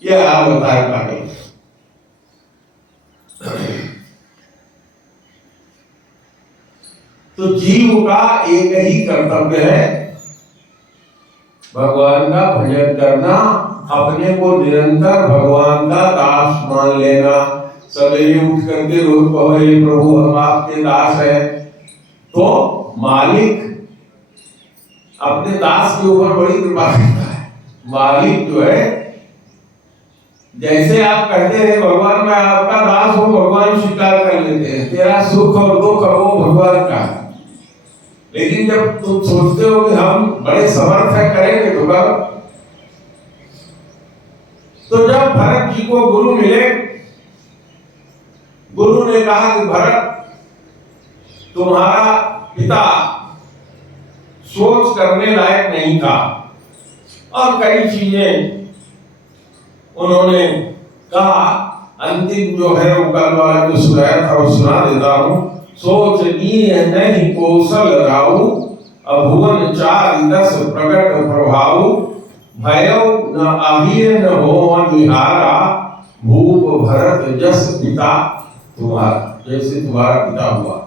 ये हाल होता है पागल। तो जीव का एक ही कर्तव्य है भगवान का भजन करना, अपने को निरंतर भगवान का दास मान लेना। सवेरे उठ करके रोज कहे प्रभु हम आपके दास हैं, तो मालिक अपने दास के ऊपर बड़ी कृपा करता है। मालिक जो है, जैसे आप कहते हैं भगवान मैं आपका दास हूं, भगवान स्वीकार कर लेते हैं। तेरा सुख और दुख वो भगवान का है। लेकिन जब तुम सोचते हो कि हम बड़े समर्थ है, करेंगे तो कब? तो जब भरत जी को गुरु मिले, गुरु ने कहा कि भरत तुम्हारा पिता सोच करने लायक नहीं था, और कई चीजें उन्होंने कहा। अंतिम जो है वो कल वाला जो सुनाया था वो सुना देता हूं। सोच नहीं कौशल राउ, अभुवन 4 10 प्रकट प्रभाव, भयौ न अहिर न हो निहारा, भूप भरत जस पिता तुम्हारा, जैसे तुम्हारा पिता हुआ।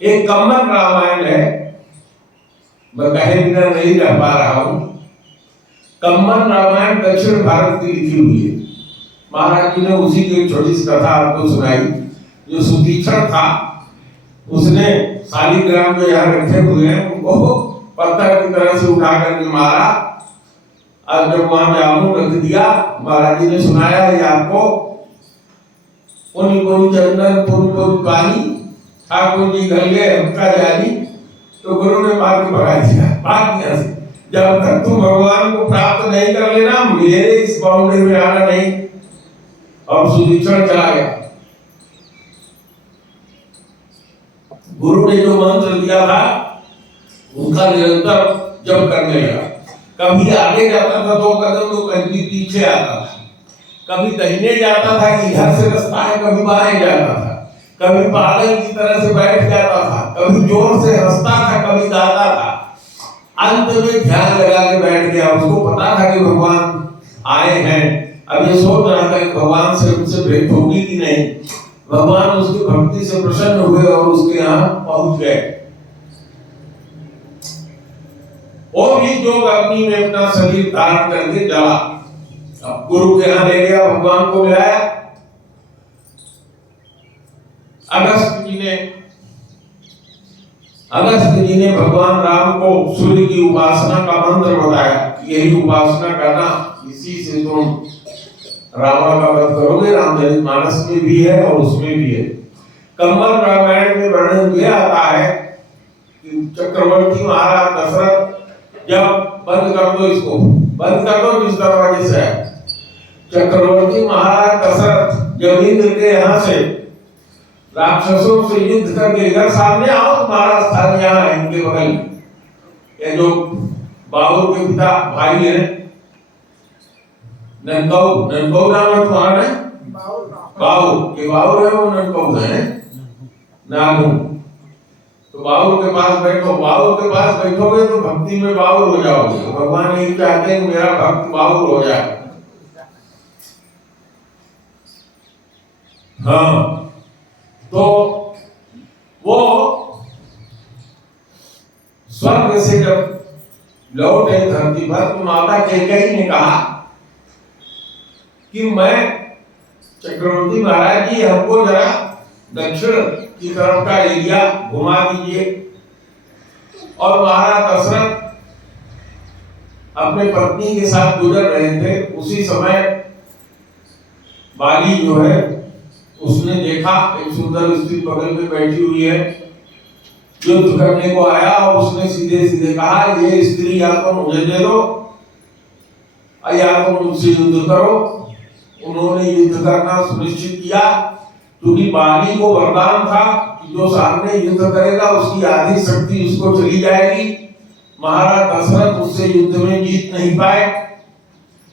एक कम्मन रामायण है, मैं कहे बिना नहीं रह पा रहा हूं। कम्मन रामायण दक्षिण भारत की लिखी हुई है। महाराज जी ने उसी की एक छोटी सी कथा आपको सुनाई। जो सुतीक्षण था उसने शालिग्राम जो यहाँ रखे हुए हैं उनको पत्थर की तरह से उठा करके मारा। अब जब वहां जामुन रख दिया, महाराज जी ने सुनाया ये आपको, पुनि पुनि चंदन पुनि पुनि पानी, ठाकुर जी घर गए हमका जानी। तो गुरु ने मार के भगा दिया, भाग गया। जब तक तुम भगवान को प्राप्त नहीं कर लेना, मेरे इस बाउंड्री में आना नहीं। अब सुतीक्षण चला गया। गुरु ने जो मंत्र दिया था उनका निरंतर जप करने लगा। कभी आगे जाता था 2 कदम तो कभी पीछे आता था, कभी दाहिने जाता था कि इधर से रास्ता है, कभी बाएं जाता था, कभी पागल की तरह से बैठ जाता था, कभी जोर से हंसता था, कभी गाता था। अंत में ध्यान लगा के बैठ गया। उसको पता था कि भगवान आए हैं। अब ये सोच रहा था कि भगवान से उनसे भेंट होगी कि नहीं। भगवान उसकी भक्ति से प्रसन्न हुए और उसके यहाँ पहुंच गए। वो भी जो अग्नि में अपना शरीर धारण करके चला। अब गुरु के यहाँ ले गया, भगवान को मिलाया। अगस्त जी ने भगवान राम को सूर्य की उपासना का मंत्र बताया। यही उपासना करना, इसी से तुम रावण का वध करोगे। रामचरितमानस में भी है और उसमें भी है। कम्मल रामायण में वर्णन किया आता है कि चक्रवर्ती महाराज दशरथ जब बंद कर दो इसको, बंद कर दो जिस दरवाजे से है। चक्रवर्ती महाराज दशरथ जब इंद्र के यहाँ से राक्षसों से युद्ध करके इधर सामने आओ, तुम्हारा स्थान यहाँ है इनके बगल में। ये जो बाबुल के पिता भाई है ननकऊ नाम है तुम्हारा है बाबू, ये बाबू है वो ननकऊ है नागू। तो बाबू के पास बैठो, बाबू के पास बैठोगे तो भक्ति में बाबू हो जाओगे। भगवान ये चाहते हैं मेरा भक्त बाबू हो जाए। हाँ, तो वो स्वर्ग से जब लौटे धरती पर तो माता कैकेयी ने कहा कि मैं चक्रवर्ती महाराज जी हमको जरा दक्षिण की तरफ का एरिया घुमा दीजिए। और महाराज दशरथ अपने पत्नी के साथ गुजर रहे थे। उसी समय बाली जो है उसने देखा एक सुंदर स्त्री बगल में बैठी हुई है, युद्ध करने को आया। और उसने सीधे सीधे कहा ये स्त्री या तो मुझे दे दो या तो मुझसे युद्ध करो। उन्होंने युद्ध करना सुनिश्चित किया, क्योंकि बाली को वरदान था कि जो सामने युद्ध करेगा उसकी आधी शक्ति उसको चली जाएगी। महाराज दशरथ उससे युद्ध में जीत नहीं पाए।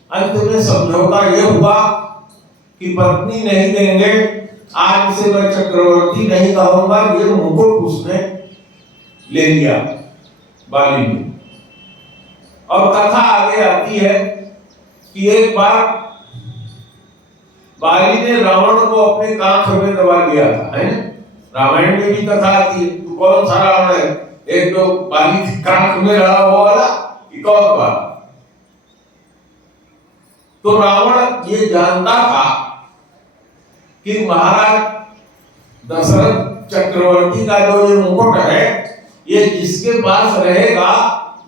अंत में समझौता यह हुआ कि पत्नी नहीं देंगे, आज से मैं चक्रवर्ती नहीं कहूंगा। ये मुकुट उसने ले लिया बाली ने। और कथा आगे आती है कि एक बार बाली ने रावण को अपने कांख में दबा लिया था, है रामायण में भी कथा आती है। तो कौन सा रावण है? एक जो बाली कांख में रहा हुआ वाला, एक और बार। तो रावण ये जानता था कि महाराज दशरथ चक्रवर्ती का जो ये मुकुट है ये जिसके पास रहेगा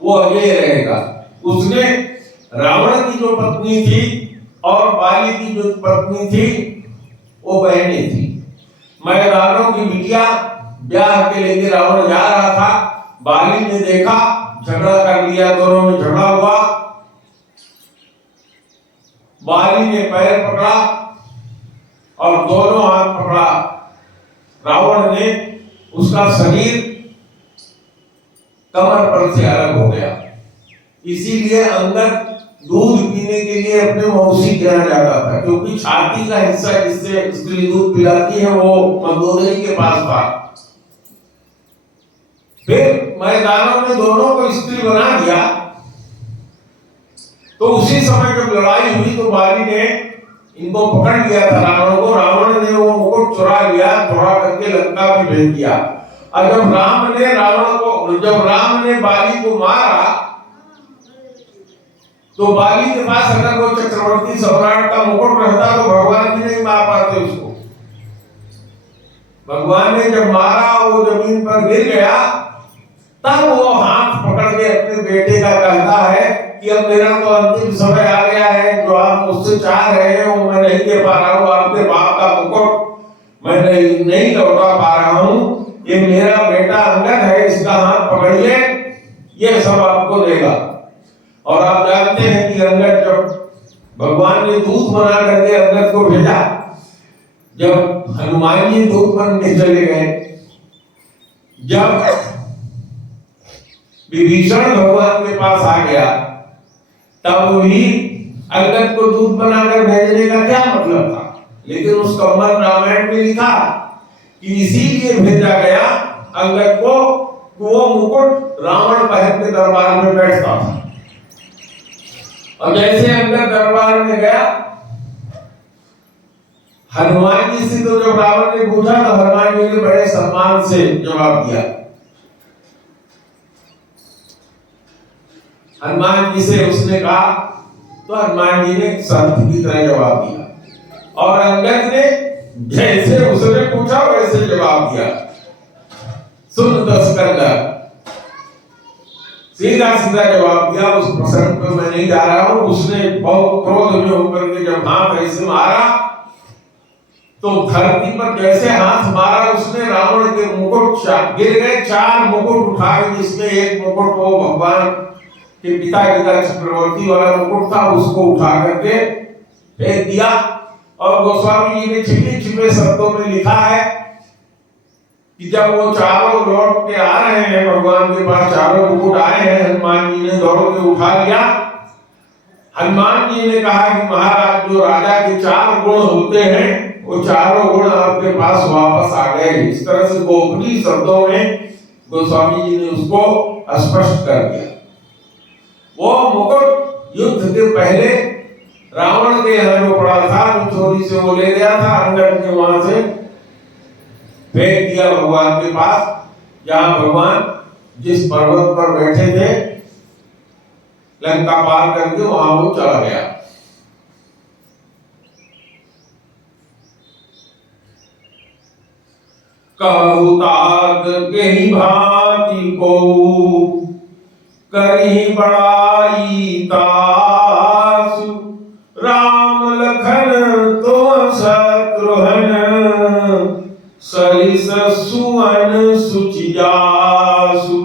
वो अजय रहेगा। उसने रावण की जो पत्नी थी और बाली की जो पत्नी थी वो बहनें थी। मैदानों की बिटिया ब्याह के लेके रावण जा रहा था। बाली ने देखा, झगड़ा कर लिया, दोनों में झगड़ा हुआ। बाली ने पैर पकड़ा और दोनों हाथ पकड़ा। रावण ने उसका शरीर कमर पर से अलग हो गया। इसीलिए अंदर दूध पीने के लिए अपने मौसी के यहाँ जाता था, क्योंकि छाती का हिस्सा जिससे स्त्री दूध पिलाती है वो मंदोदरी के पास था। फिर मैदानों में दोनों को स्त्री बना दिया। तो उसी समय जब लड़ाई हुई तो बाली ने इनको पकड़ लिया था रावण को। रावण ने वो मुकुट चुरा लिया, चुरा करके लंका में भेज दिया। और जब राम ने बाली को मारा तो बाली के पास अगर वो चक्रवर्ती सम्राट का मुकुट रहता तो भगवान भी नहीं मार पाते उसको। भगवान ने जब मारा वो जमीन पर गिर गया, तब वो हाथ पकड़ के अपने बेटे का कहता है कि अब मेरा तो अंतिम समय आ गया है, जो आप मुझसे चाह रहे हैं वो मैं नहीं दे पा रहा हूँ, आपके बाप का मुकुट मैं नहीं लौटा पा रहा हूँ, ये मेरा बेटा अंगद है, इसका हाथ पकड़िए, ये सब आपको देगा। और आप जानते हैं कि अंगद जब भगवान ने दूत बना करके अंगद को भेजा, जब हनुमान जी दूत बन के चले गए, जब विभीषण भगवान के पास आ गया, तब भी अंगद को दूत बनाकर भेजने का क्या मतलब था? लेकिन उस कम्बल रामायण में लिखा कि इसीलिए भेजा गया अंगद को, वो मुकुट रावण पहन के दरबार में बैठता था। और जैसे अंगद दरबार में गया, हनुमान जी से तो जब रावण ने पूछा तो हनुमान जी ने बड़े सम्मान से जवाब दिया। हनुमान जी से उसने कहा तो हनुमान जी ने संत की तरह जवाब दिया, और अंगद ने जैसे उसने पूछा वैसे जवाब दिया। सुन दस्कंदर, सीधा सीधा जवाब दिया। उस प्रसंग पर मैं नहीं जा रहा हूं। उसने बहुत क्रोध में होकर के जब हाथ ऐसे मारा तो धरती पर जैसे हाथ मारा उसने, रावण के मुकुट गिर गए, 4 मुकुट उठाए, जिसमें एक मुकुट वो भगवान के पिता का चक्रवर्ती वाला मुकुट था, उसको उठा करके फेंक दिया। और गोस्वामी जी ने छिपे छिपे शब्दों में लिखा है कि जब वो चारों लौट के आ रहे हैं भगवान के पास, चारों मुकुट आए हैं, हनुमान जी ने दौड़ के उठा लिया। हनुमान जी ने कहा कि महाराज, जो राजा के 4 गुण होते हैं वो चारों गुण आपके पास वापस आ गए। इस तरह से गोपनीय शब्दों में गोस्वामी जी ने उसको स्पष्ट कर दिया। वो मुकुट युद्ध के पहले रावण के यहाँ जो पड़ा था, जो चोरी से वो ले गया था, अंगद ने वहां से फेंक दिया भगवान के पास, जहां भगवान जिस पर्वत पर बैठे थे लंका पार करके वहां वो चला गया। कहु तात केहि भांति को करहि बड़ाई तासु, राम लखन तो शत्रुघ्न सरिस सुवन सुचि जासु।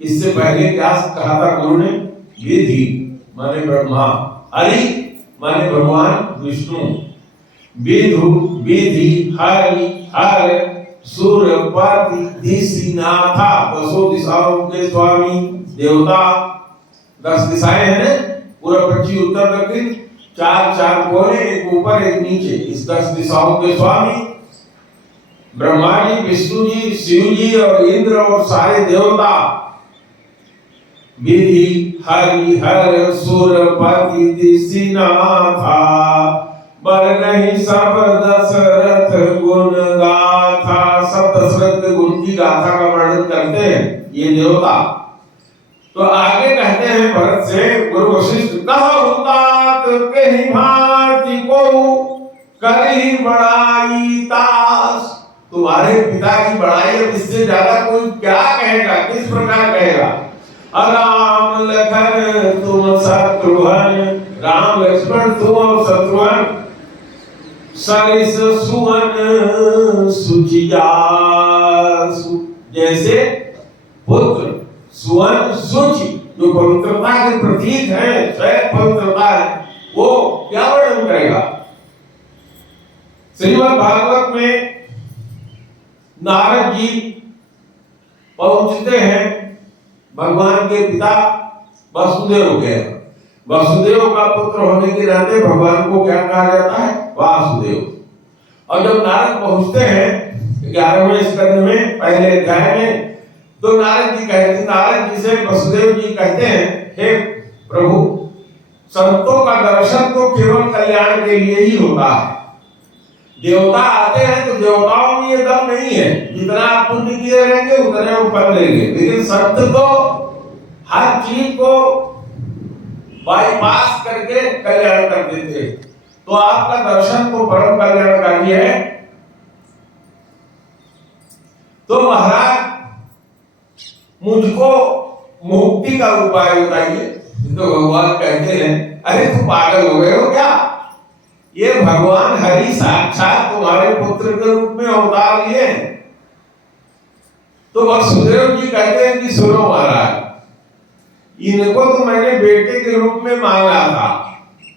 इससे पहले क्या कहा था गुरु ने? विधि माने ब्रह्मा, हरि माने भगवान विष्णु, विधु विधि हरि हर सुर पति दिशिनाथा, 10 दिशाओं के स्वामी देवता। 10 दिशाएं हैं ना, पूरा पश्चिम उत्तर दक्षिण, 4 कोने, एक ऊपर एक नीचे। इस 10 दिशाओं के स्वामी ब्रह्मा जी, विष्णु जी, शिव जी और इंद्र और सारे देवता। विधि हरि हर सुर पति दिशिनाथा, बरनहि सब दशरथ गुण गाथा। सब दशरथ के गुण की गाथा का वर्णन करते हैं ये देवता। तो आगे कहते हैं भरत से गुरु वशिष्ठ, कहु तात केहि भांति को करहि बड़ाई तास। तुम्हारे पिता की बड़ाई अब इससे ज्यादा कोई क्या कहेगा, किस प्रकार कहेगा? राम लखन तुम शत्रुघ्न, राम लक्ष्मण तुम और शत्रुघ्न, सरिस सुवन सुचि जासु। जैसे पुत्र सुवन सुचि, जो पवित्रता के प्रतीक है, स्वयं पवित्रता है, वो क्या वर्णन करेगा? श्रीमद् भागवत में नारद जी पहुंचते हैं भगवान के पिता वसुदेव के। वसुदेव का पुत्र होने के नाते भगवान को क्या कहा जाता है? वासुदेव। और जब नारद पहुंचते हैं 11वें स्कंद में पहले अध्याय में, तो नारद जी से वसुदेव जी कहते हैं, हे प्रभु, संतों का दर्शन तो केवल कल्याण के लिए ही होता है, देवता आते हैं तो देवताओं में ये दम नहीं है, जितना आप पुण्य किए रहेंगे उतने वो फल देंगे। लेकिन संत तो हर चीज को बाईपास करके कल्याण कर देते हैं। तो आपका दर्शन तो परम कल्याणकारी है। तो महाराज मुझको मुक्ति का उपाय बताइए। तो भगवान कहते हैं, अरे तुम पागल हो गए हो क्या? ये भगवान हरि साक्षात तुम्हारे पुत्र के रूप में अवतार लिए। तो वसुदेव जी कहते हैं कि सुनो महाराज, इनको तो मैंने बेटे के रूप में मांगा था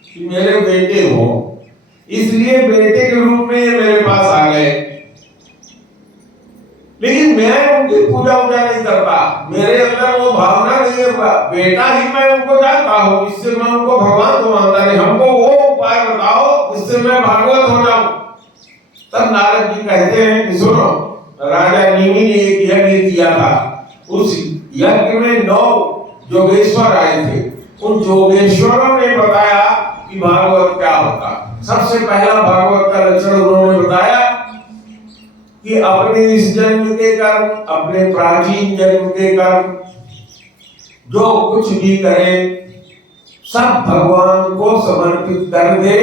कि मेरे बेटे हो, इसलिए बेटे के रूप में ये मेरे पास आ गए। लेकिन मैं उनकी पूजा नहीं करता, मेरे अंदर वो भावना नहीं है। बेटा ही मैं उनको जानता हूँ, इससे मैं उनको भगवान तो मानता नहीं। हमको वो उपाय बताओ जिससे मैं भागवत हो जाऊं। तब नारद जी कहते हैं कि सुनो, राजा नीमि ने एक यज्ञ किया था। उस यज्ञ में 9 जोगेश्वर आए थे। उन जोगेश्वरों ने बताया कि भागवत क्या होता। सबसे पहला भागवत का लक्षण उन्होंने बताया कि अपने इस जन्म के कर्म, अपने प्राचीन जन्म के कर्म, जो कुछ भी करे सब भगवान को समर्पित कर दे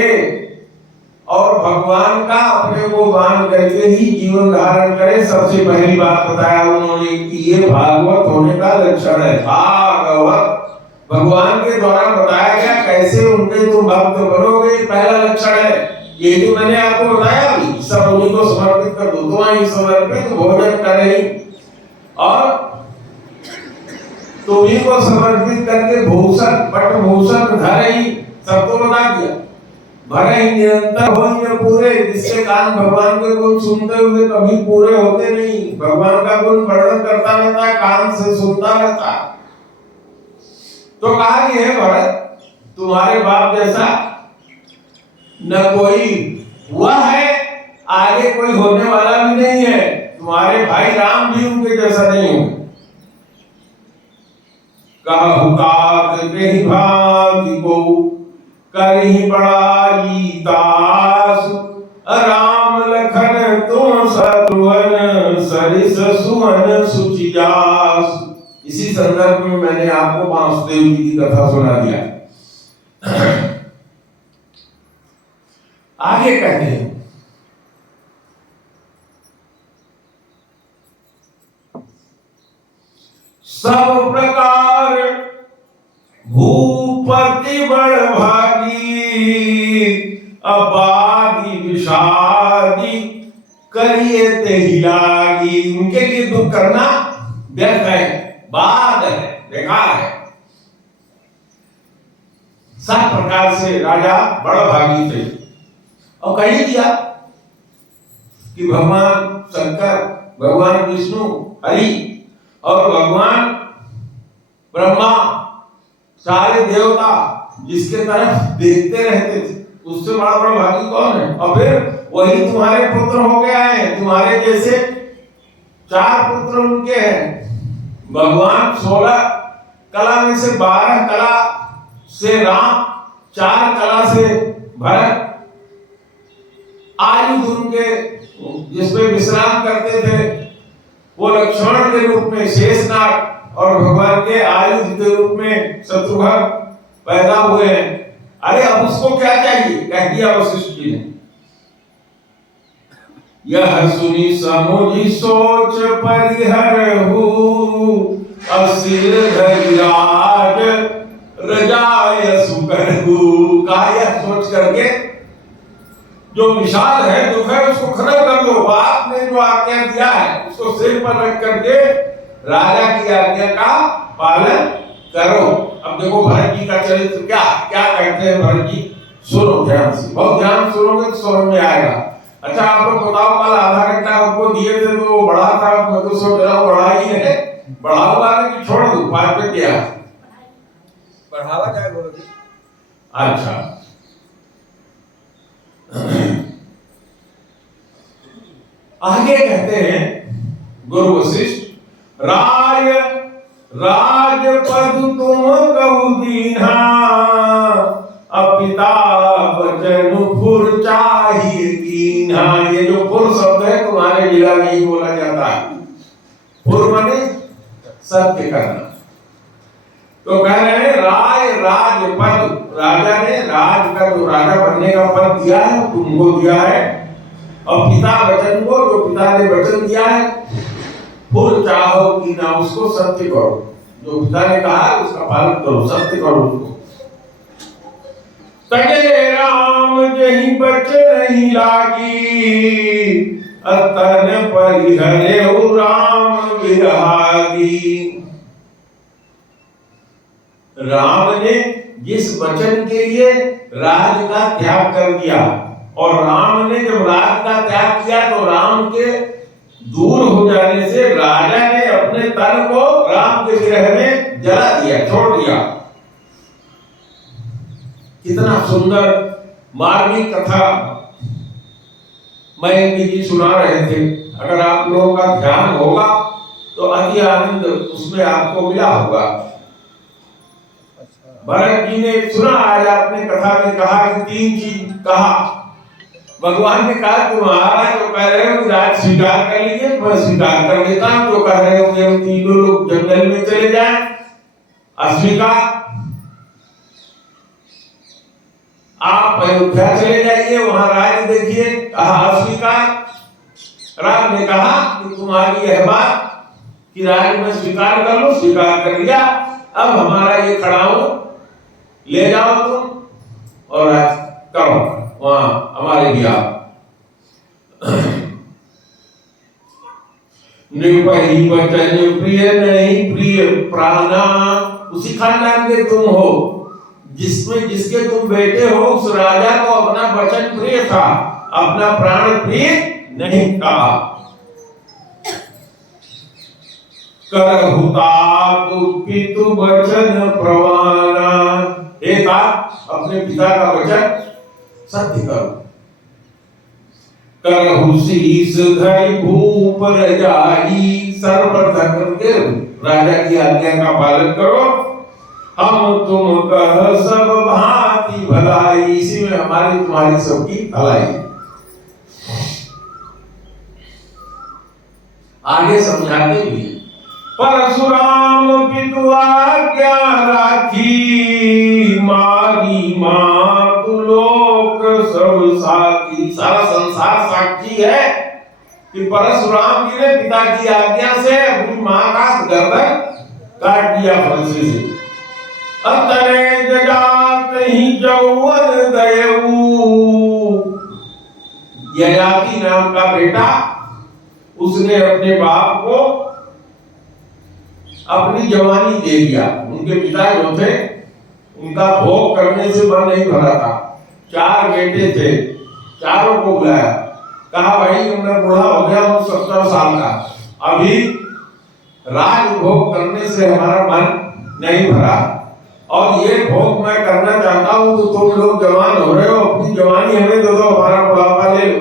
और भगवान का अपने को मान करके ही जीवन धारण करे। सबसे पहली बात बताया उन्होंने कि ये भागवत होने का लक्षण है। भागवत भगवान के द्वारा बताया गया, कैसे उनके तुम भक्त बनोगे, पहला लक्षण है। ये जो मैंने आपको बताया अभी, सब उन्हीं को समर्पित कर दो। तो वहीं समर्पित भोजन करें और तुम्हीं को समर्पित करके भूषण पट भूषण धरई, सब तो बता दिया। भरई निरंतर होइए पूरे, जिससे कान भगवान के गुण सुनते हुए कभी पूरे होते नहीं। भगवान का गुण वर्णन करता रहता है, कान से सुनता रहता है। तो कहा कि है भरत, तुम्हारे बाप जैसा न कोई हुआ है, आगे कोई होने वाला भी नहीं है। तुम्हारे भाई राम भी उनके जैसा नहीं हो। कहूँ भांति को करही बड़ाई दास, राम लखन तुम सत्रुवन सरिस सुवन सुचिजास। इसी संदर्भ में मैंने आपको वासुदेव जी की कथा सुना दिया। आगे कहते हैं, सब प्रकार भूपति बड़ भागी, अबादी विषादी करिए ते ही लागी। उनके लिए दुख करना व्यर्थ है, बाद है, बेकार है। सब प्रकार से राजा बड़ा भागी थे। और कही दिया कि भगवान शंकर, भगवान विष्णु हरि और भगवान ब्रह्मा, सारे देवता जिसके तरफ देखते रहते थे, उससे बड़ा बड़ा भागी कौन है? और फिर वही तुम्हारे पुत्र हो गए हैं। तुम्हारे जैसे 4 पुत्र उनके हैं। भगवान 16 कला में से 12 कला से राम, 4 कला से भरत, आयुध उनके जिसमें विश्राम करते थे वो लक्ष्मण के रूप में शेषनाग, और भगवान के आयुध के रूप में शत्रुघ्न पैदा हुए हैं। अरे अब उसको क्या चाहिए? कह दिया वशिष्ठ जी ने, यह सुनी समुझी सोच परिहरहु, असिर धरिराज रजाय सुकरहु। कहा यह सोच करके जो विशाल है, दुख है, उसको खत्म कर दो। बाप ने जो आज्ञा दिया है उसको सिर पर रख करके राजा की आज्ञा का पालन करो। अब देखो भरत जी का चरित्र क्या क्या कहते हैं भरत जी, सुनो ध्यान से, बहुत ध्यान सुनोगे तो समझ में आएगा। अच्छा आप लोग बताओ, कल आधा घंटा आपको दिए थे तो वो बढ़ा था, मैं तो सोच रहा हूँ बढ़ा ही है, बढ़ा हुआ है कि छोड़ दूं? 5 पे क्या बढ़ावा जाए बोलो जी। अच्छा आगे कहते हैं गुरु वशिष्ठ, राय राजपद तुम कहु दीन्हा, अब पिता वचन फुर चाहिए कीन्हा। ये जो फुर शब्द है तुम्हारे जिला में ही बोला जाता है। फुर माने सत्य करना। तो कह रहे हैं राजपद, राजा ने राज का जो राजा बनने का पद दिया है तुमको दिया है, और पिता वचन को जो पिता ने वचन दिया है फुर चाहो कि ना उसको सत्य करो। जो पिता ने कहा है उसका पालन करो, सत्य करो उसको। तगे राम जही बचन लागी, अतन परिहरे राम विरागी। राम ने जिस वचन के लिए राज का त्याग कर दिया, और राम ने जब राज का त्याग किया तो राम के दूर हो जाने से राजा ने अपने तन को राम के विरह में जला दिया, छोड़ दिया। कितना सुंदर मार्मिक कथा मयंक जी सुना रहे थे। अगर आप लोगों का ध्यान होगा तो अति आनंद उसमें आपको मिला होगा। भरत जी ने सुना, आज आपने कथा में कहा कि 3 चीज कहा। भगवान ने कहा तुम्हारा जो कह रहे हो राज स्वीकार कर लीजिए, मैं स्वीकार कर लेता हूं। जो कह रहे हो कि हम तीनों लोग जंगल में चले जाएं, अस्वीकार। आप अयोध्या चले जाइए, वहां राज देखिए, कहा अस्वीकार। राम ने कहा कि तुम्हारी यह बात कि राज में स्वीकार कर लो, स्वीकार कर लिया। अब हमारा ये खड़ाऊ ले जाओ तुम और राज करो वहां हमारे बिहार। नृपहि वचन प्रिय नहीं प्रिय प्राणा। उसी खानदान के तुम हो जिसमें जिसके तुम बेटे हो, उस राजा को अपना वचन प्रिय था, अपना प्राण प्रिय नहीं था। करहुता पितु वचन प्रवाना। एक अपने पिता का वचन सत्य करो। करहु शीस धरि भूप रजाई। सर्वप्रथम करके राजा की आज्ञा का पालन करो। हम तुम कह सब भांति भलाई। इसी में हमारी तुम्हारी सबकी भलाई। आगे समझाते भी परशुराम पितु आज्ञा राखी। मारी मातु लोक सब साथी। सारा संसार साक्षी है कि परशुराम जी ने पिता की आज्ञा से अपनी मां का गर्दन काट दिया फंसी से। अतरे जजात ही जौवन दयऊ। ययाति नाम का बेटा, उसने अपने बाप को अपनी जवानी दे दिया। उनके पिता जो थे उनका भोग करने से मन नहीं भरा था। 4 बेटे थे, चारों को बुलाया, कहा भाई मैं बूढ़ा हो गया हूं 70 साल का, अभी राज भोग करने से हमारा मन नहीं भरा, और ये भोग मैं करना चाहता हूं, तो तुम लोग जवान हो रहे हो, अपनी जवानी हमें दे दो, हमारा बुढ़ापा ले लो।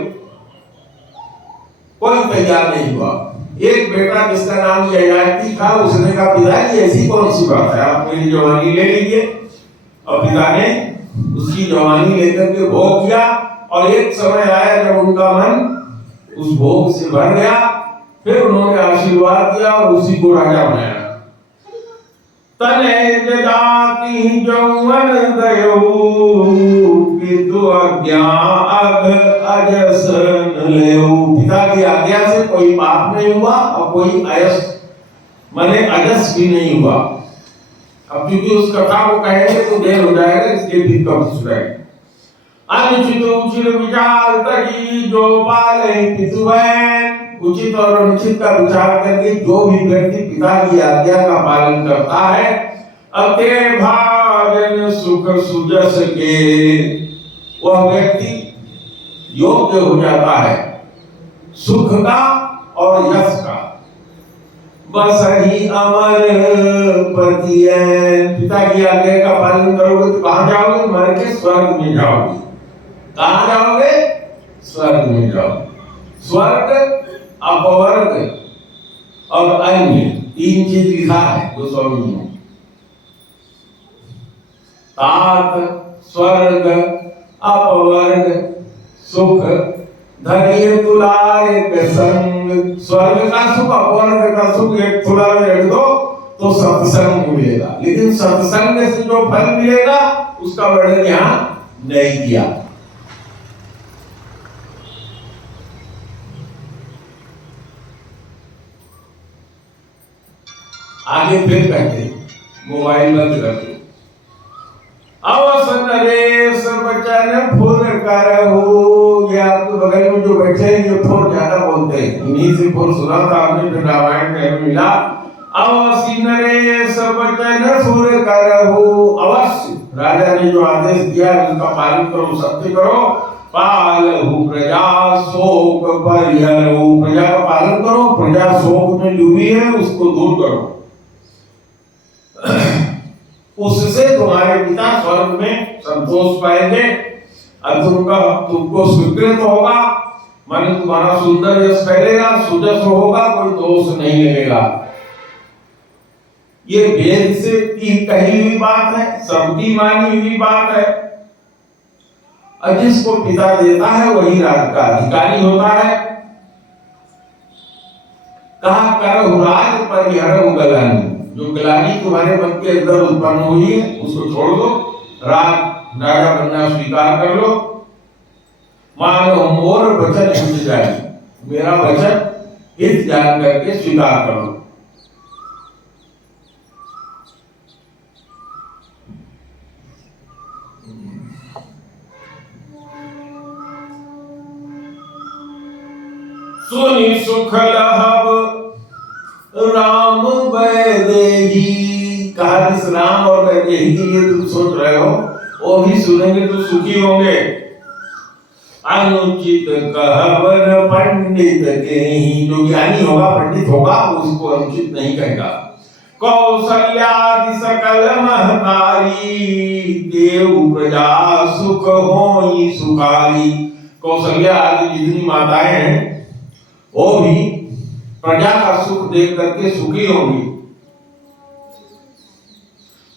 कोई तैयार नहीं हुआ। एक बेटा जिसका नाम ययाति था, उसने कहा पिताजी ऐसी कौन सी बात है, आप मेरी जवानी ले लीजिए। और पिता ने उसकी जवानी लेकर के भोग किया, और एक समय आया जब उनका मन उस भोग से भर गया, फिर उन्होंने आशीर्वाद दिया और उसी को राजा बनाया। तने जजाति जौवन दयऊ। पितु आज्ञा अघ अजस न लेऊ। पिता की आज्ञा से कोई पाप नहीं हुआ और कोई अयस माने अजस भी नहीं हुआ। अब क्योंकि उस कथा को कहेंगे तो देर हो जाएगा, इसलिए फिर कब सुनाएंगे। अनुचित उचित विचार तरी जो पाले पितुवैन। उचित और अनुचित का विचार करके जो भी व्यक्ति पिता की आज्ञा का पालन करता है, अते भाजन सुख सुजस के, वह व्यक्ति योग्य हो जाता है सुख का और यश का। बस ही अमर पति है। पिता की आज्ञा का पालन करोगे तो कहां जाओगे? मर के स्वर्ग में जाओगे। कहां जाओगे? स्वर्ग में जाओगे। स्वर्ग, अपवर्ग और अन्य 3 चीज लिखा है गोस्वामी में। तात स्वर्ग अपवर्ग सुख धरिए तुलाए के संग। स्वर्ग का सुख अपवर्ग का सुख एक तुला में रख दो तो सत्संग मिलेगा, लेकिन सत्संग से जो फल मिलेगा उसका वर्णन यहाँ नहीं किया। आगे फिर कहते मोबाइल बंद कर दो। अवसन नरेश बचन फुर करहु। ये आपके बगल में जो बैठे हैं ये फुर ज्यादा बोलते हैं, इन्हीं से फुर सुना था आपने, फिर रामायण में मिला। अवसी नरेश बचन फुर करहु। अवश्य राजा ने जो आदेश दिया उसका पालन करो, सत्य करो। पालहु प्रजा शोक परिहरहु। प्रजा का पालन करो, प्रजा शोक में डूबी है उसको दूर करो, उससे तुम्हारे पिता स्वर्ग में संतोष पाएंगे और तुमको स्वीकृत होगा, माने तुम्हारा सुंदर यश फैलेगा, सुजस होगा, कोई दोष नहीं लगेगा। ये वेद से की कही हुई बात है, सबकी मानी हुई बात है। और जिसको पिता देता है वही राज का अधिकारी होता है। कहा करहु राज परिहरहु गलानी। जो गलानी तुम्हारे मन के अंदर उत्पन्न हुई है उसको छोड़ दो, राजा बनना स्वीकार कर लो। मानो मोर वचन हित जाए, मेरा वचन हित जान करके स्वीकार करो। सुनि सुख लहब राम वैदेही। कहा जिस राम और वैदेही के लिए तुम सोच रहे हो वो भी सुनेंगे तो सुखी होंगे। अनुचित कहवर पंडित के ही। जो ज्ञानी होगा पंडित होगा उसको अनुचित नहीं कहेगा। कौशल्यादि सकल महतारी देव प्रजा सुख होई सुखारी। कौशल्या आदि जितनी माताएं हैं वो भी प्रजा का सुख देख करके सुखी होंगी।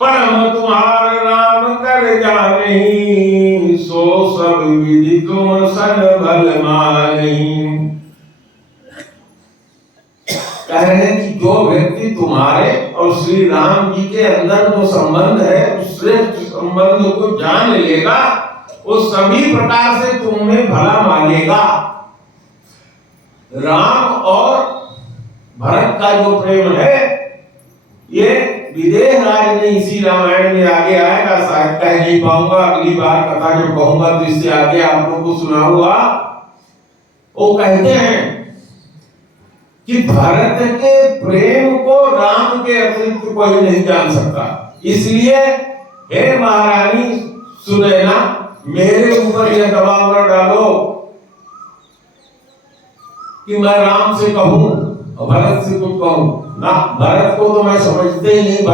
परम तुम्हार नाम कर जाने, सो सब विधि तुम सन भल मानी। कह रहे हैं कि जो व्यक्ति तुम्हारे और श्री राम जी के अंदर जो संबंध है उस श्रेष्ठ संबंध को जान लेगा वो सभी प्रकार से तुम्हें भला मानेगा। राम और भरत का जो प्रेम है ये विदेह राज ने इसी रामायण में आगे आएगा, शायद कह नहीं पाऊंगा, अगली बार कथा जब कहूंगा तो इससे आगे आप लोगों को सुनाऊंगा। वो कहते हैं कि भरत के प्रेम को राम के अतिरिक्त कोई नहीं जान सकता। इसलिए हे महारानी सुनैना, मेरे ऊपर यह दबाव न डालो कि मैं राम से कहूं और भरत से कुछ कहूं ना। भरत को तो मैं समझते ही नहीं।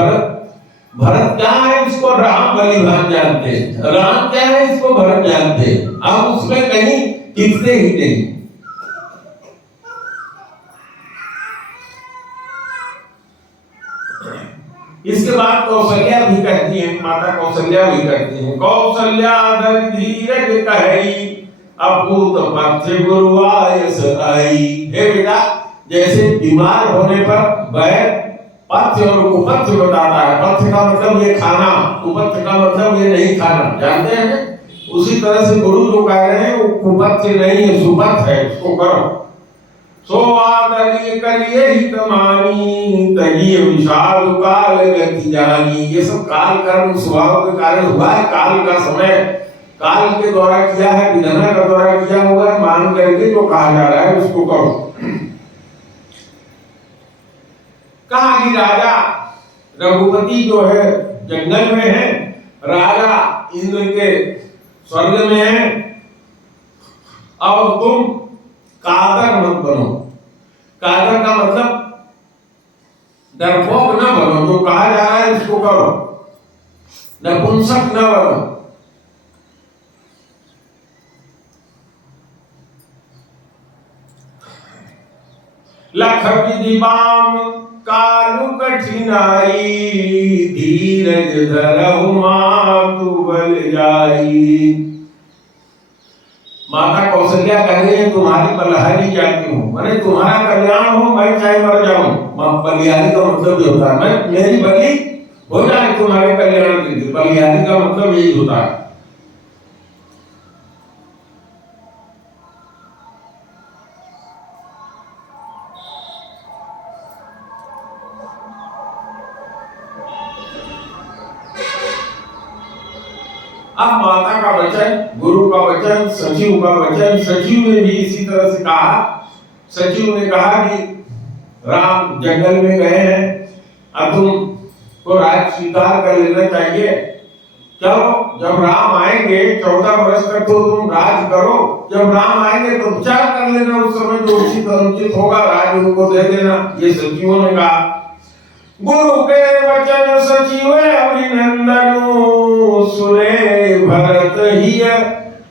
भरत क्या है इसको राम बलिदान जानते हैं, राम क्या है इसको भरत जानते हैं। आप उसमें कहीं टिकते ही नहीं। इसके बाद कौशल्या भी कहती है, माता कौशल्या भी कहती है, कौशल्या धीरज कही अपूत पथ्य गुरुआयस आई। हे बेटा, जैसे बीमार होने पर वैद्य पथ्य और कुपथ्य बताता है। पथ्य का मतलब ये खाना, कुपथ्य का मतलब ये नहीं खाना, जानते हैं। उसी तरह से गुरु जो कह रहे हैं वो कुपथ्य नहीं है, सुपथ्य है, उसको करो। सो आदरिय करिए हित मानी, तगिए विशाल काल गति जानी। ये सब काल कर्म स्वभाव के कारण हुआ है। काल का समय काल के द्वारा किया है, विधान का द्वारा किया हुआ है, मान करके जो कहा जा रहा है उसको करो। कहा कि राजा रघुपति जो है जंगल में है, राजा इंद्र के स्वर्ग में है, अब तुम कादर मत बनो। कादर का मतलब डरपोक न बनो, जो कहा जा रहा है इसको करो, नपुंसक न बनो। लख विधि बाम कालु कठिनाई, धीरज धरहु मातु बल जाई। माता कौशल्या कह रही है तुम्हारी बलिहारी जाती हूँ, मैंने तुम्हारा कल्याण हो, मैं चाहे मर जाऊं। बलिहारी का मतलब ये होता है मैं मेरी बलि हो जाए तुम्हारे कल्याण के लिए, बलिहारी का मतलब यही होता है। अब माता का वचन, गुरु का वचन, सचिव का वचन, सचिव ने भी इसी तरह से कहा। सचिव ने कहा कि राम जंगल में गए हैं, अब तुमको राज स्वीकार कर लेना चाहिए। चलो जब राम आएंगे 14 वर्ष तक तो तुम राज करो, जब राम आएंगे तो विचार कर लेना, उस समय जो उचित अनुचित होगा राज उनको दे देना। ये सचिवों ने कहा। गुरु के वचन सचिव अभिनंदनु, सुने भरत हिय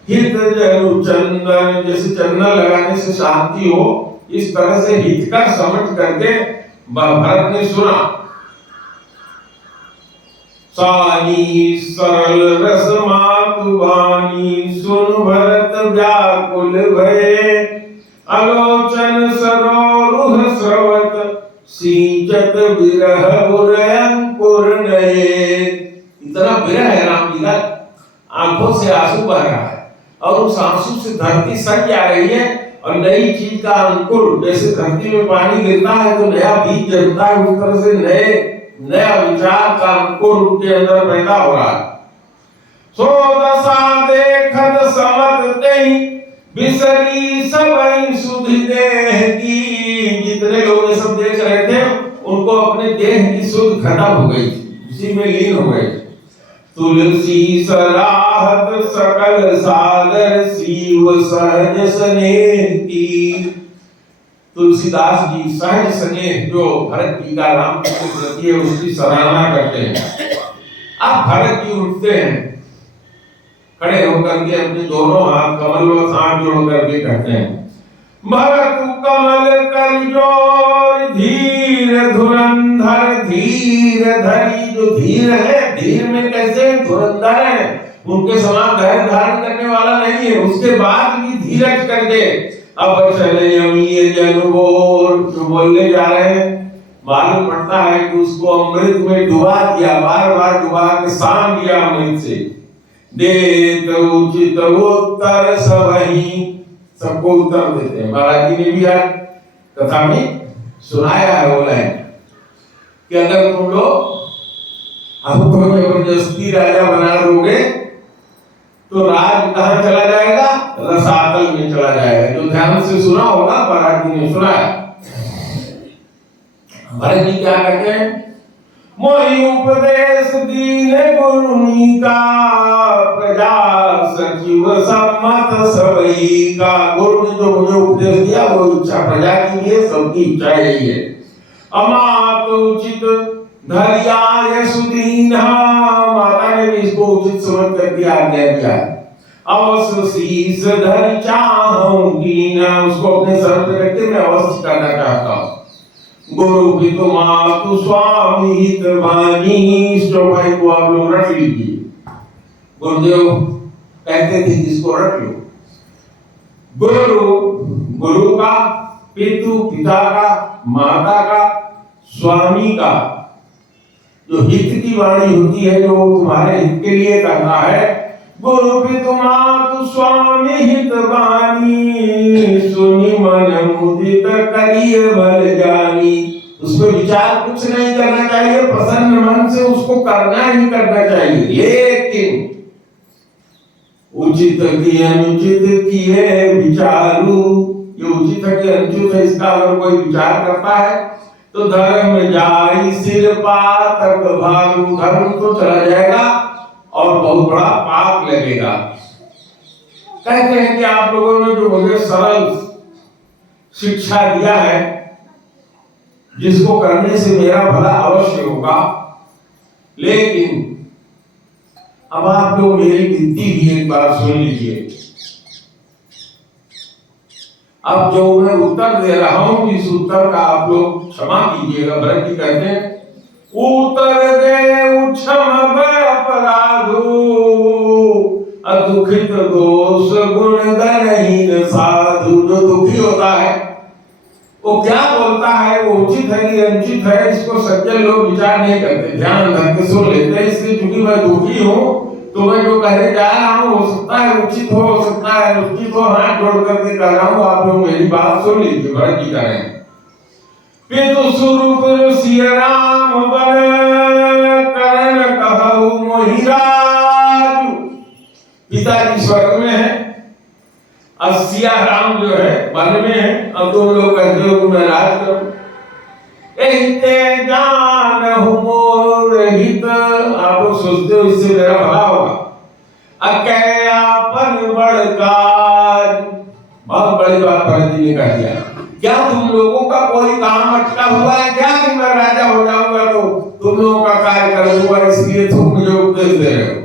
हित जनु चंदन। जैसे चंदन लगाने से शांति हो, इस तरह से हित का समझ करके भरत ने सुना। सानी सरल रस मातु वाणी, सुन भरत व्याकुल भये, आलोचन सरोरुह स्रवत, सींचत विरह अंकुर नये। इतना विरह है राम जी का, आंखों से आंसू बह रहा है और उस आंसू से धरती सज जा रही है और नई चीज का अंकुर, जैसे धरती में पानी गिरता है तो नया बीज जमता है, उस तरह से नया विचार का अंकुर उनके अंदर पैदा हो रहा है। सो दशा देखत समत तेहि, बिसरी सबई सुधि देह की। जितने लोग ये सब देख रहे थे उनको अपने देह की सुध खत्म हो गई, उसी में लीन हो गए। तुलसी सराहत सकल सादर, सीव सहज स्नेह की। तुलसीदास जी सहज स्नेह जो भरत जी का राम के प्रति है उसकी सराहना करते हैं। अब भरत जी उठते हैं, खड़े होकर के अपने दोनों हाथ कमल व हाथ जोड़ करके कहते हैं, भरत कमल कर जोर, धीर धुरंधर धीर धरी। जो धीर है, धीर में कैसे धुरंधर है, उनके समान धैर्य धारण करने वाला नहीं है, उसके बाद भी धीरज करके अब चले अमीय जनबोर। जो बोलने जा रहे हैं मालूम पड़ता है कि उसको अमृत में डुबा दिया, बार बार डुबा के सान दिया अमृत से। देत उचित उत्तर सबही, सबको उत्तर देते हैं। महाराज जी ने भी यार कथा में सुनाया है वो लाइन कि अगर तुम लोग हमको जबरदस्ती राजा बना दोगे तो राज कहाँ चला जाएगा, रसातल में चला जाएगा। जो ध्यान से सुना होगा महाराज जी ने सुनाया। भरत जी क्या कहते हैं, मोहि उपदेश दीन गुरुनी का, प्रजा सचिव सम्मत सबई का। गुरु ने जो मुझे उपदेश दिया वो इच्छा प्रजा की है, सबकी इच्छा यही है। अमात उचित धरिया सुदीना, माता ने भी इसको उचित समझ करके आज्ञा दिया। अवश्य शीस धरि चाहूंगी ना, उसको अपने सर पे रख के मैं अवश्य करना चाहता हूँ। गुरु पितु मातु स्वामी हित वाणी, इस चौपाई को आप लोग रख लीजिए। गुरुदेव कहते थे जिसको रख लो। गुरु का, पितु पिता का, माता का, स्वामी का, जो हित की वाणी होती है, जो तुम्हारे हित के लिए कहता है। गुरु पितु मातु स्वामी हित वाणी, सुनि मन मुदित करिय बल जानी। उसमें विचार कुछ नहीं करना चाहिए, प्रसन्न मन से उसको करना ही करना चाहिए। लेकिन उचित की अनुचित किए विचारू, ये उचित है कि अनुचित है इसका अगर कोई विचार करता है तो धर्म जाई सिर पातक भागु, धर्म तो चला जाएगा और बहुत बड़ा पाप लगेगा। कहते हैं कि आप लोगों ने जो मुझे सरल शिक्षा दिया है, जिसको करने से मेरा भला अवश्य होगा, लेकिन अब आप लोग मेरी विनती भी एक बार सुन लीजिए। अब जो मैं उत्तर दे रहा हूं इस उत्तर का आप लोग क्षमा कीजिएगा। भरत जी कहते हैं उत्तर दे क्षम अपराधो अदुखित दोष गुण गणहीन साधु। जो दुखी होता है वो क्या बोलता है, वो उचित है कि अनुचित है, इसको सज्जन लोग विचार नहीं करते, ध्यान धर के सुन लेते हैं। इसलिए चूंकि मैं दुखी हूँ तो मैं जो कहने जा रहा हूँ हो सकता है उचित हो सकता है अनुचित हो, हाथ जोड़ करके कह रहा हूँ, आप लोग मेरी बात सुन लीजिए। भरत जी कह रहे हैं पितु स्वरूप सिय राम बन करण कहु मोहि राजु। पिताजी स्वर्ग में है, अब सिया राम जो है वन में है, अब तुम लोग कहते हो कि मैं राज करूं। एते जानहु मोर हित, आप लोग सोचते हो इससे मेरा भला होगा। अकैयापन बड़ काज, बहुत बड़ी बात भरत जी ने कह दिया। क्या तुम लोगों का कोई काम अटका हुआ है क्या कि मैं राजा हो जाऊंगा तो तुम लोगों का कार्य कर दूंगा, इसलिए तुम मुझे उपदेश दे रहे हो।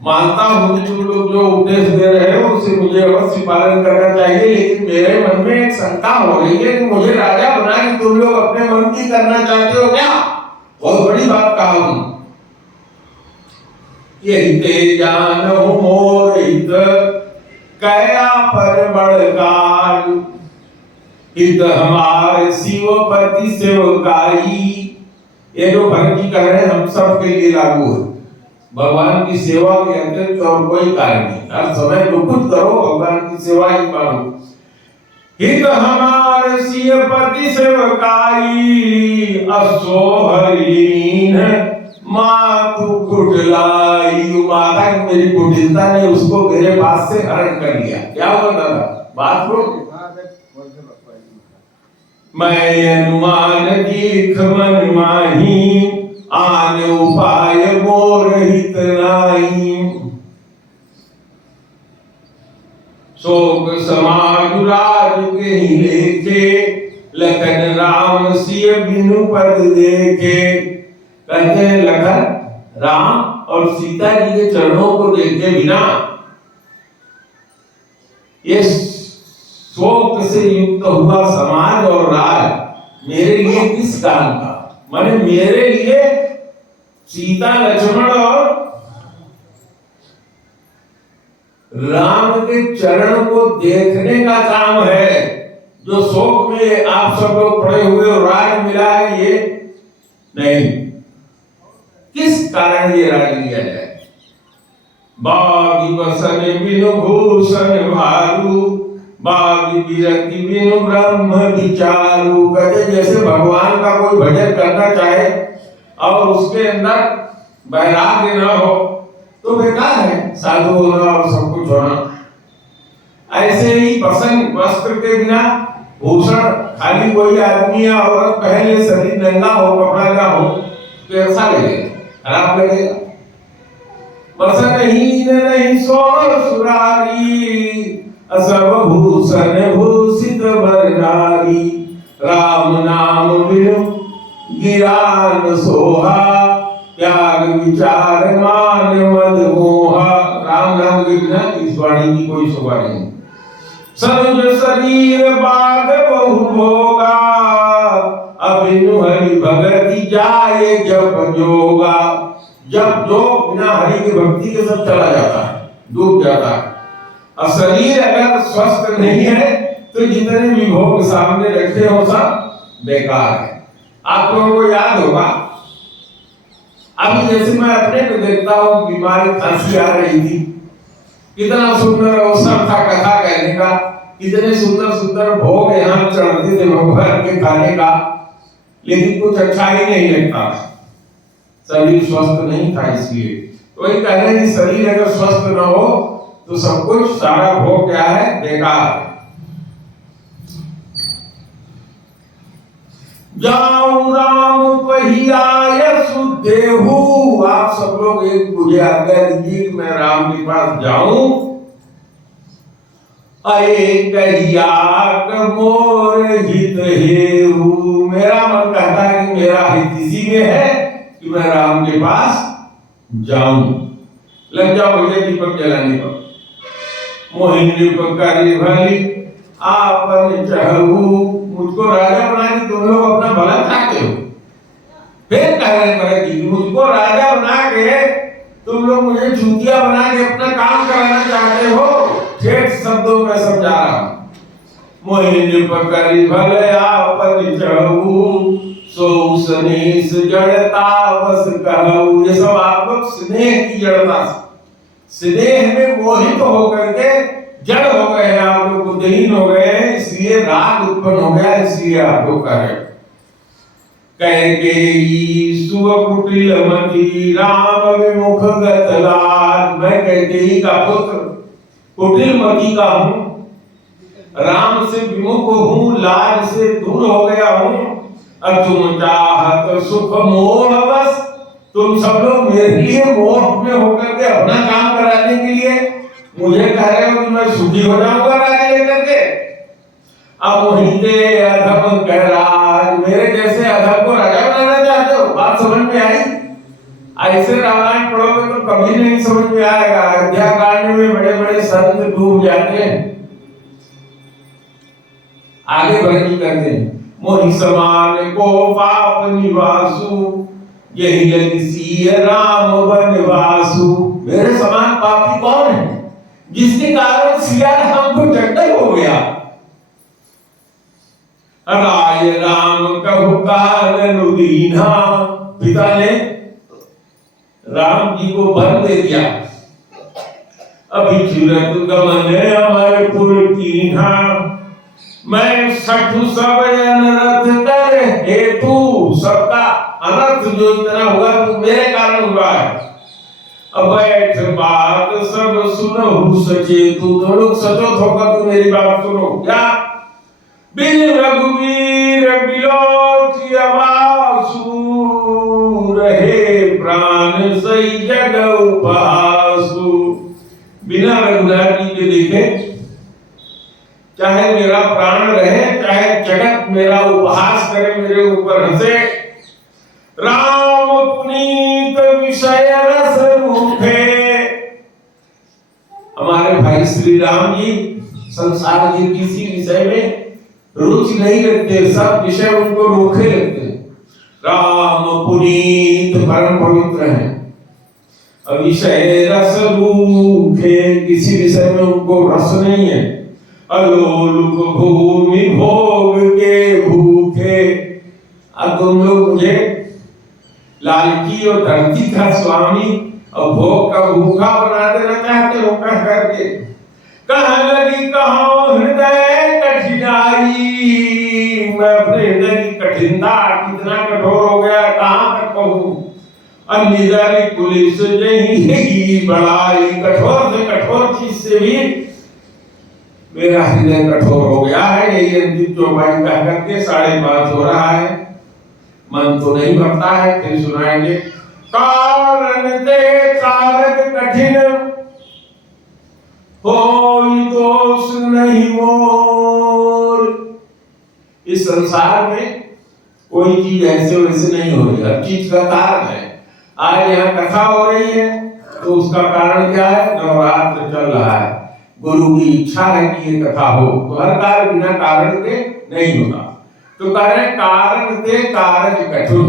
मानता हूं कि तुम लोग जो उपदेश दे रहे हो उसे मुझे अवश्य पालन करना चाहिए, लेकिन मेरे मन में एक शंका हो रही है कि मुझे राजा बना कि तुम लोग अपने मन की करना चाहते हो क्या? बहुत बड़ी बात कहा हूं। यही ते जानहु मोर हित कया पर बड़कार, हित हमारे शिवपति सेवकाई। ये जो भरत जी कह रहे हैं हम सब के लिए लागू है। भगवान की सेवा के अतिरिक्त और कोई कार्य नहीं, हर समय जो कुछ करो भगवान की सेवा ही करो। हित हमारे शिवपति सेवकाई, असोहरीन मातु कुटलाई। माता की मेरी कुटिलता ने उसको मेरे पास से हरण कर लिया। क्या हुआ दादा बात को? मैं अनुमान दीख मन माही, आन उपाय मोर हित नाई। शोक समाज राज के ही लेके, लखन राम सिय बिनु पद देखे। कहते हैं लखन राम और सीता जी के चरणों को देखे बिना ये शोक से युक्त हुआ समाज और राज मेरे लिए किस काम का? माने मेरे लिए सीता लक्ष्मण और राम के चरण को देखने का काम है। जो शोक में आप सब लोग पड़े हुए और राज मिला है ये नहीं। किस कारण ये राज लिया जाए? बागी बसन बिनु भूषण भारू, बागी विरक्ति बिनु ब्रह्म विचारू। कहते जैसे भगवान का कोई भजन करना चाहे और उसके अंदर वैराग्य न हो तो बेकार है, साधु होना और सब कुछ होना। ऐसे ही पसंद वस्त्र के बिना भूषण, खाली कोई आदमी या औरत पहले शरीर नंगा हो कपड़ा ना हो तो ऐसा लगेगा, खराब लगेगा। पसंदहीन नहीं सोर सुरारी, असव भूषण भूषित बरनारी। राम नाम बिनु गिरान सोहा, त्याग विचार मान मद मोहा। राम नाम के बिना इस वाणी की कोई शोभा नहीं। सनुज शरीर बाग बहु भोगा, अबिनु हरि भगति जाए जप जोगा। जब जो बिना हरि की भक्ति के सब चला जाता है, डूब जाता है। और शरीर अगर स्वस्थ नहीं है तो जितने भी भोग सामने रखे हो सब बेकार है। आप लोगों को याद होगा अभी जैसे मैं अपने को देखता हूँ, बीमारी खांसी आ रही थी, कितना सुंदर अवसर था कथा कहने का, कितने सुंदर सुंदर भोग यहाँ चढ़ते थे भगवान के खाने का, लेकिन कुछ अच्छा ही नहीं लगता, शरीर स्वस्थ नहीं था। इसलिए तो वही कह रहे हैं कि शरीर अगर स्वस्थ न हो तो सब कुछ सारा भोग क्या है, बेकार है। जाऊं राम पहियाय सुदेहु। आप सब लोग एक मुझे आज्ञा दीजिए कि मैं राम के पास जाऊं। अये कहिया मोर हित हेहु। मेरा मन कहता है कि मेरा हित इसी में है कि मैं राम के पास जाऊं। लग जाओ भैया दीपक जलाने पर। मोहिनी पकारी भली आपन चहु, मुझको राजा बना के तुम लोग अपना भला चाहते हो। फिर कह रहे भरत जी, मुझको राजा बना के तुम लोग मुझे चूतिया बना के अपना काम कराना चाहते हो। ठेठ शब्दों में समझा रहा हूं। मोहिनी पकड़ी भले आपन चहु, सो सनेस जड़ता बस कहू। ये सब आप लोग स्नेह की जड़ता से, स्नेह में मोहित होकर के जड़ हो गए हैं, आप लोग बुद्धिहीन हो गए हैं, इसलिए राग उत्पन्न हो गया, इसलिए आप लोग कह रहे। कैकेयी सुव कुटिल मति, राम विमुख गत लाज। मैं कैकेयी का पुत्र कुटिल मति का हूँ, राम से विमुख हूँ, लाज से दूर हो गया हूँ। तुम चाहत सुख मोह बस, तुम सब लोग मेरे लिए मोह में होकर के अपना काम कराने के लिए मुझे कह रहे हो कि मैं सुखी हो जाऊंगा राजा लेकर के। अब मोहिते अधम कह राज, मेरे जैसे अधम को राजा बनाना चाहते हो। बात समझ में आई? ऐसे रामायण पढ़ोगे तो कभी नहीं समझ में आएगा। अयोध्या कांड में बड़े बड़े संत डूब जाते हैं। आगे बढ़ी करते हैं। मोहि समान को पाप निवासु, यही लगी राम बनवासु। मेरे समान पापी कौन है जिसके कारण सिया हमको जंगल हो गया। राय राम कहु कान दीना, पिता ने राम जी को वन दे दिया। अभिचुरत गमन अमरपुर कीन्हा, मैं सठु सब अनर्थ कर हेतु। सबका अनर्थ जो इतना हुआ तो मेरे कारण हुआ है। अब बैठ बात सब सुनहु सचेतु, तो लोग सचेत होकर तो मेरी बात सुनो। क्या बिन रघुवीर बिलोकी आवासु, रहे प्राण सही जग उपहासु। बिना रघुनाथ जी के देखे चाहे मेरा प्राण रहे, चाहे जगत मेरा उपहास करे, मेरे ऊपर हंसे। राम पुनीत विषय रस रूठे, हमारे भाई श्री राम जी संसार के किसी विषय में रुचि नहीं रखते, सब विषय उनको रूखे लगते। राम पुनीत परम पवित्र है, विषय रस रूठे, किसी विषय में उनको रस नहीं है। अलोलुप भूमि भोग के भूखे, अब तुम लोग मुझे लालची और धरती का स्वामी और भोग का भूखा बना देना चाहते हो। कह करके कह लगी कहो हृदय कठिनाई, मैं अपने हृदय की कठिनता कितना कठोर हो गया कहां तक कहूं। अनिदरी पुलिस जही बड़ाई, कठोर से कठोर चीज से भी मेरा हृदय कठोर हो गया है। यही अंतिम चौपाई कह करके 5:30 हो रहा है, मन तो नहीं भरता है। फिर सुनाएंगे। कारण ते कारक कठिन, कोई दोष नहीं मोर। इस संसार में कोई चीज ऐसे वैसे नहीं हो रही, हर चीज का कारण है। आज यहाँ कथा हो रही है तो उसका कारण क्या है? नवरात्र चल रहा है, गुरु की इच्छा है कि ये कथा हो, तो हर कार्य बिना कारण के नहीं होता। तो कारण कारण से कार्य कठिन,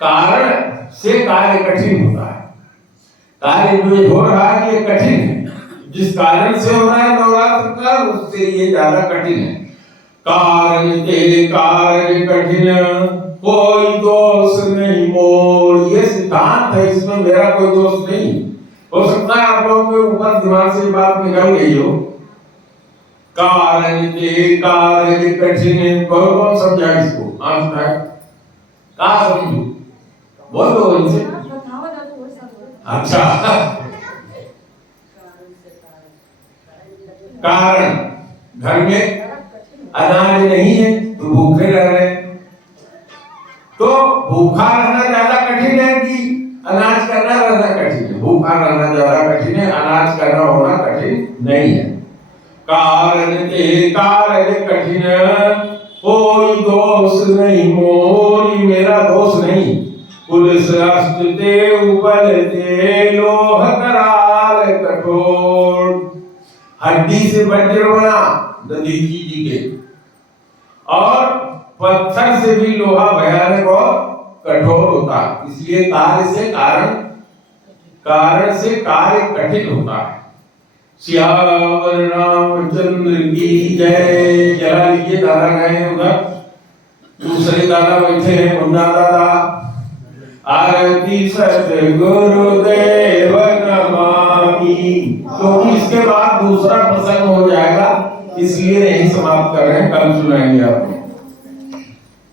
कारण से कार्य कठिन होता है। कार्य जो हो रहा है ये कठिन है, जिस कारण से हो रहा है नवरात्र का उससे ये ज्यादा कठिन है। कारण ते कार्य कठिन, कोई दोष नहीं मोर। ये सिद्धांत है, इसमें मेरा कोई दोष नहीं। हो सकता है आप लोगों के ऊपर दिमाग से बात निकल गई हो। कारण के कार्य कठिन, कौन समझा इसको? आज तक कहा समझू? बोल दो इनसे। अच्छा, कारण घर में अनाज नहीं है तो भूखे रह रहे, तो भूखा रहना ज्यादा कठिन है कि अनाज करना रहना कठिन है? भूखा रहना ज्यादा कठिन है, अनाज करना होना कठिन नहीं है। कारण के कार्य कठिन, कोई दोष नहीं मोर। मेरा दोष नहीं। पुलिस अस्त्र ते उपल ते, लोह कराल कठोर। हड्डी से वज्र बना, दधीची जी के। और पत्थर से भी लोहा भयानक और कठोर होता है, इसलिए कार्य से कारण से कार्य कठिन होता है। श्यावर रामचंद्र की जय। जला लीजिए, दादा गए उधर, दूसरे दादा बैठे हैं, मुन्ना दादा। आरती सतगुरुदेव नमामि। क्योंकि इसके बाद दूसरा प्रसंग हो जाएगा, इसलिए नहीं समाप्त कर रहे हैं, कल सुनाएंगे आपको।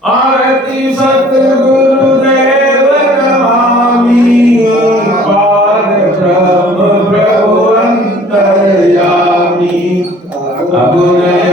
आरती सतगुरुदेव नमामि। पार ब्रह्म प्रभु अंतर्यामी। अगुनय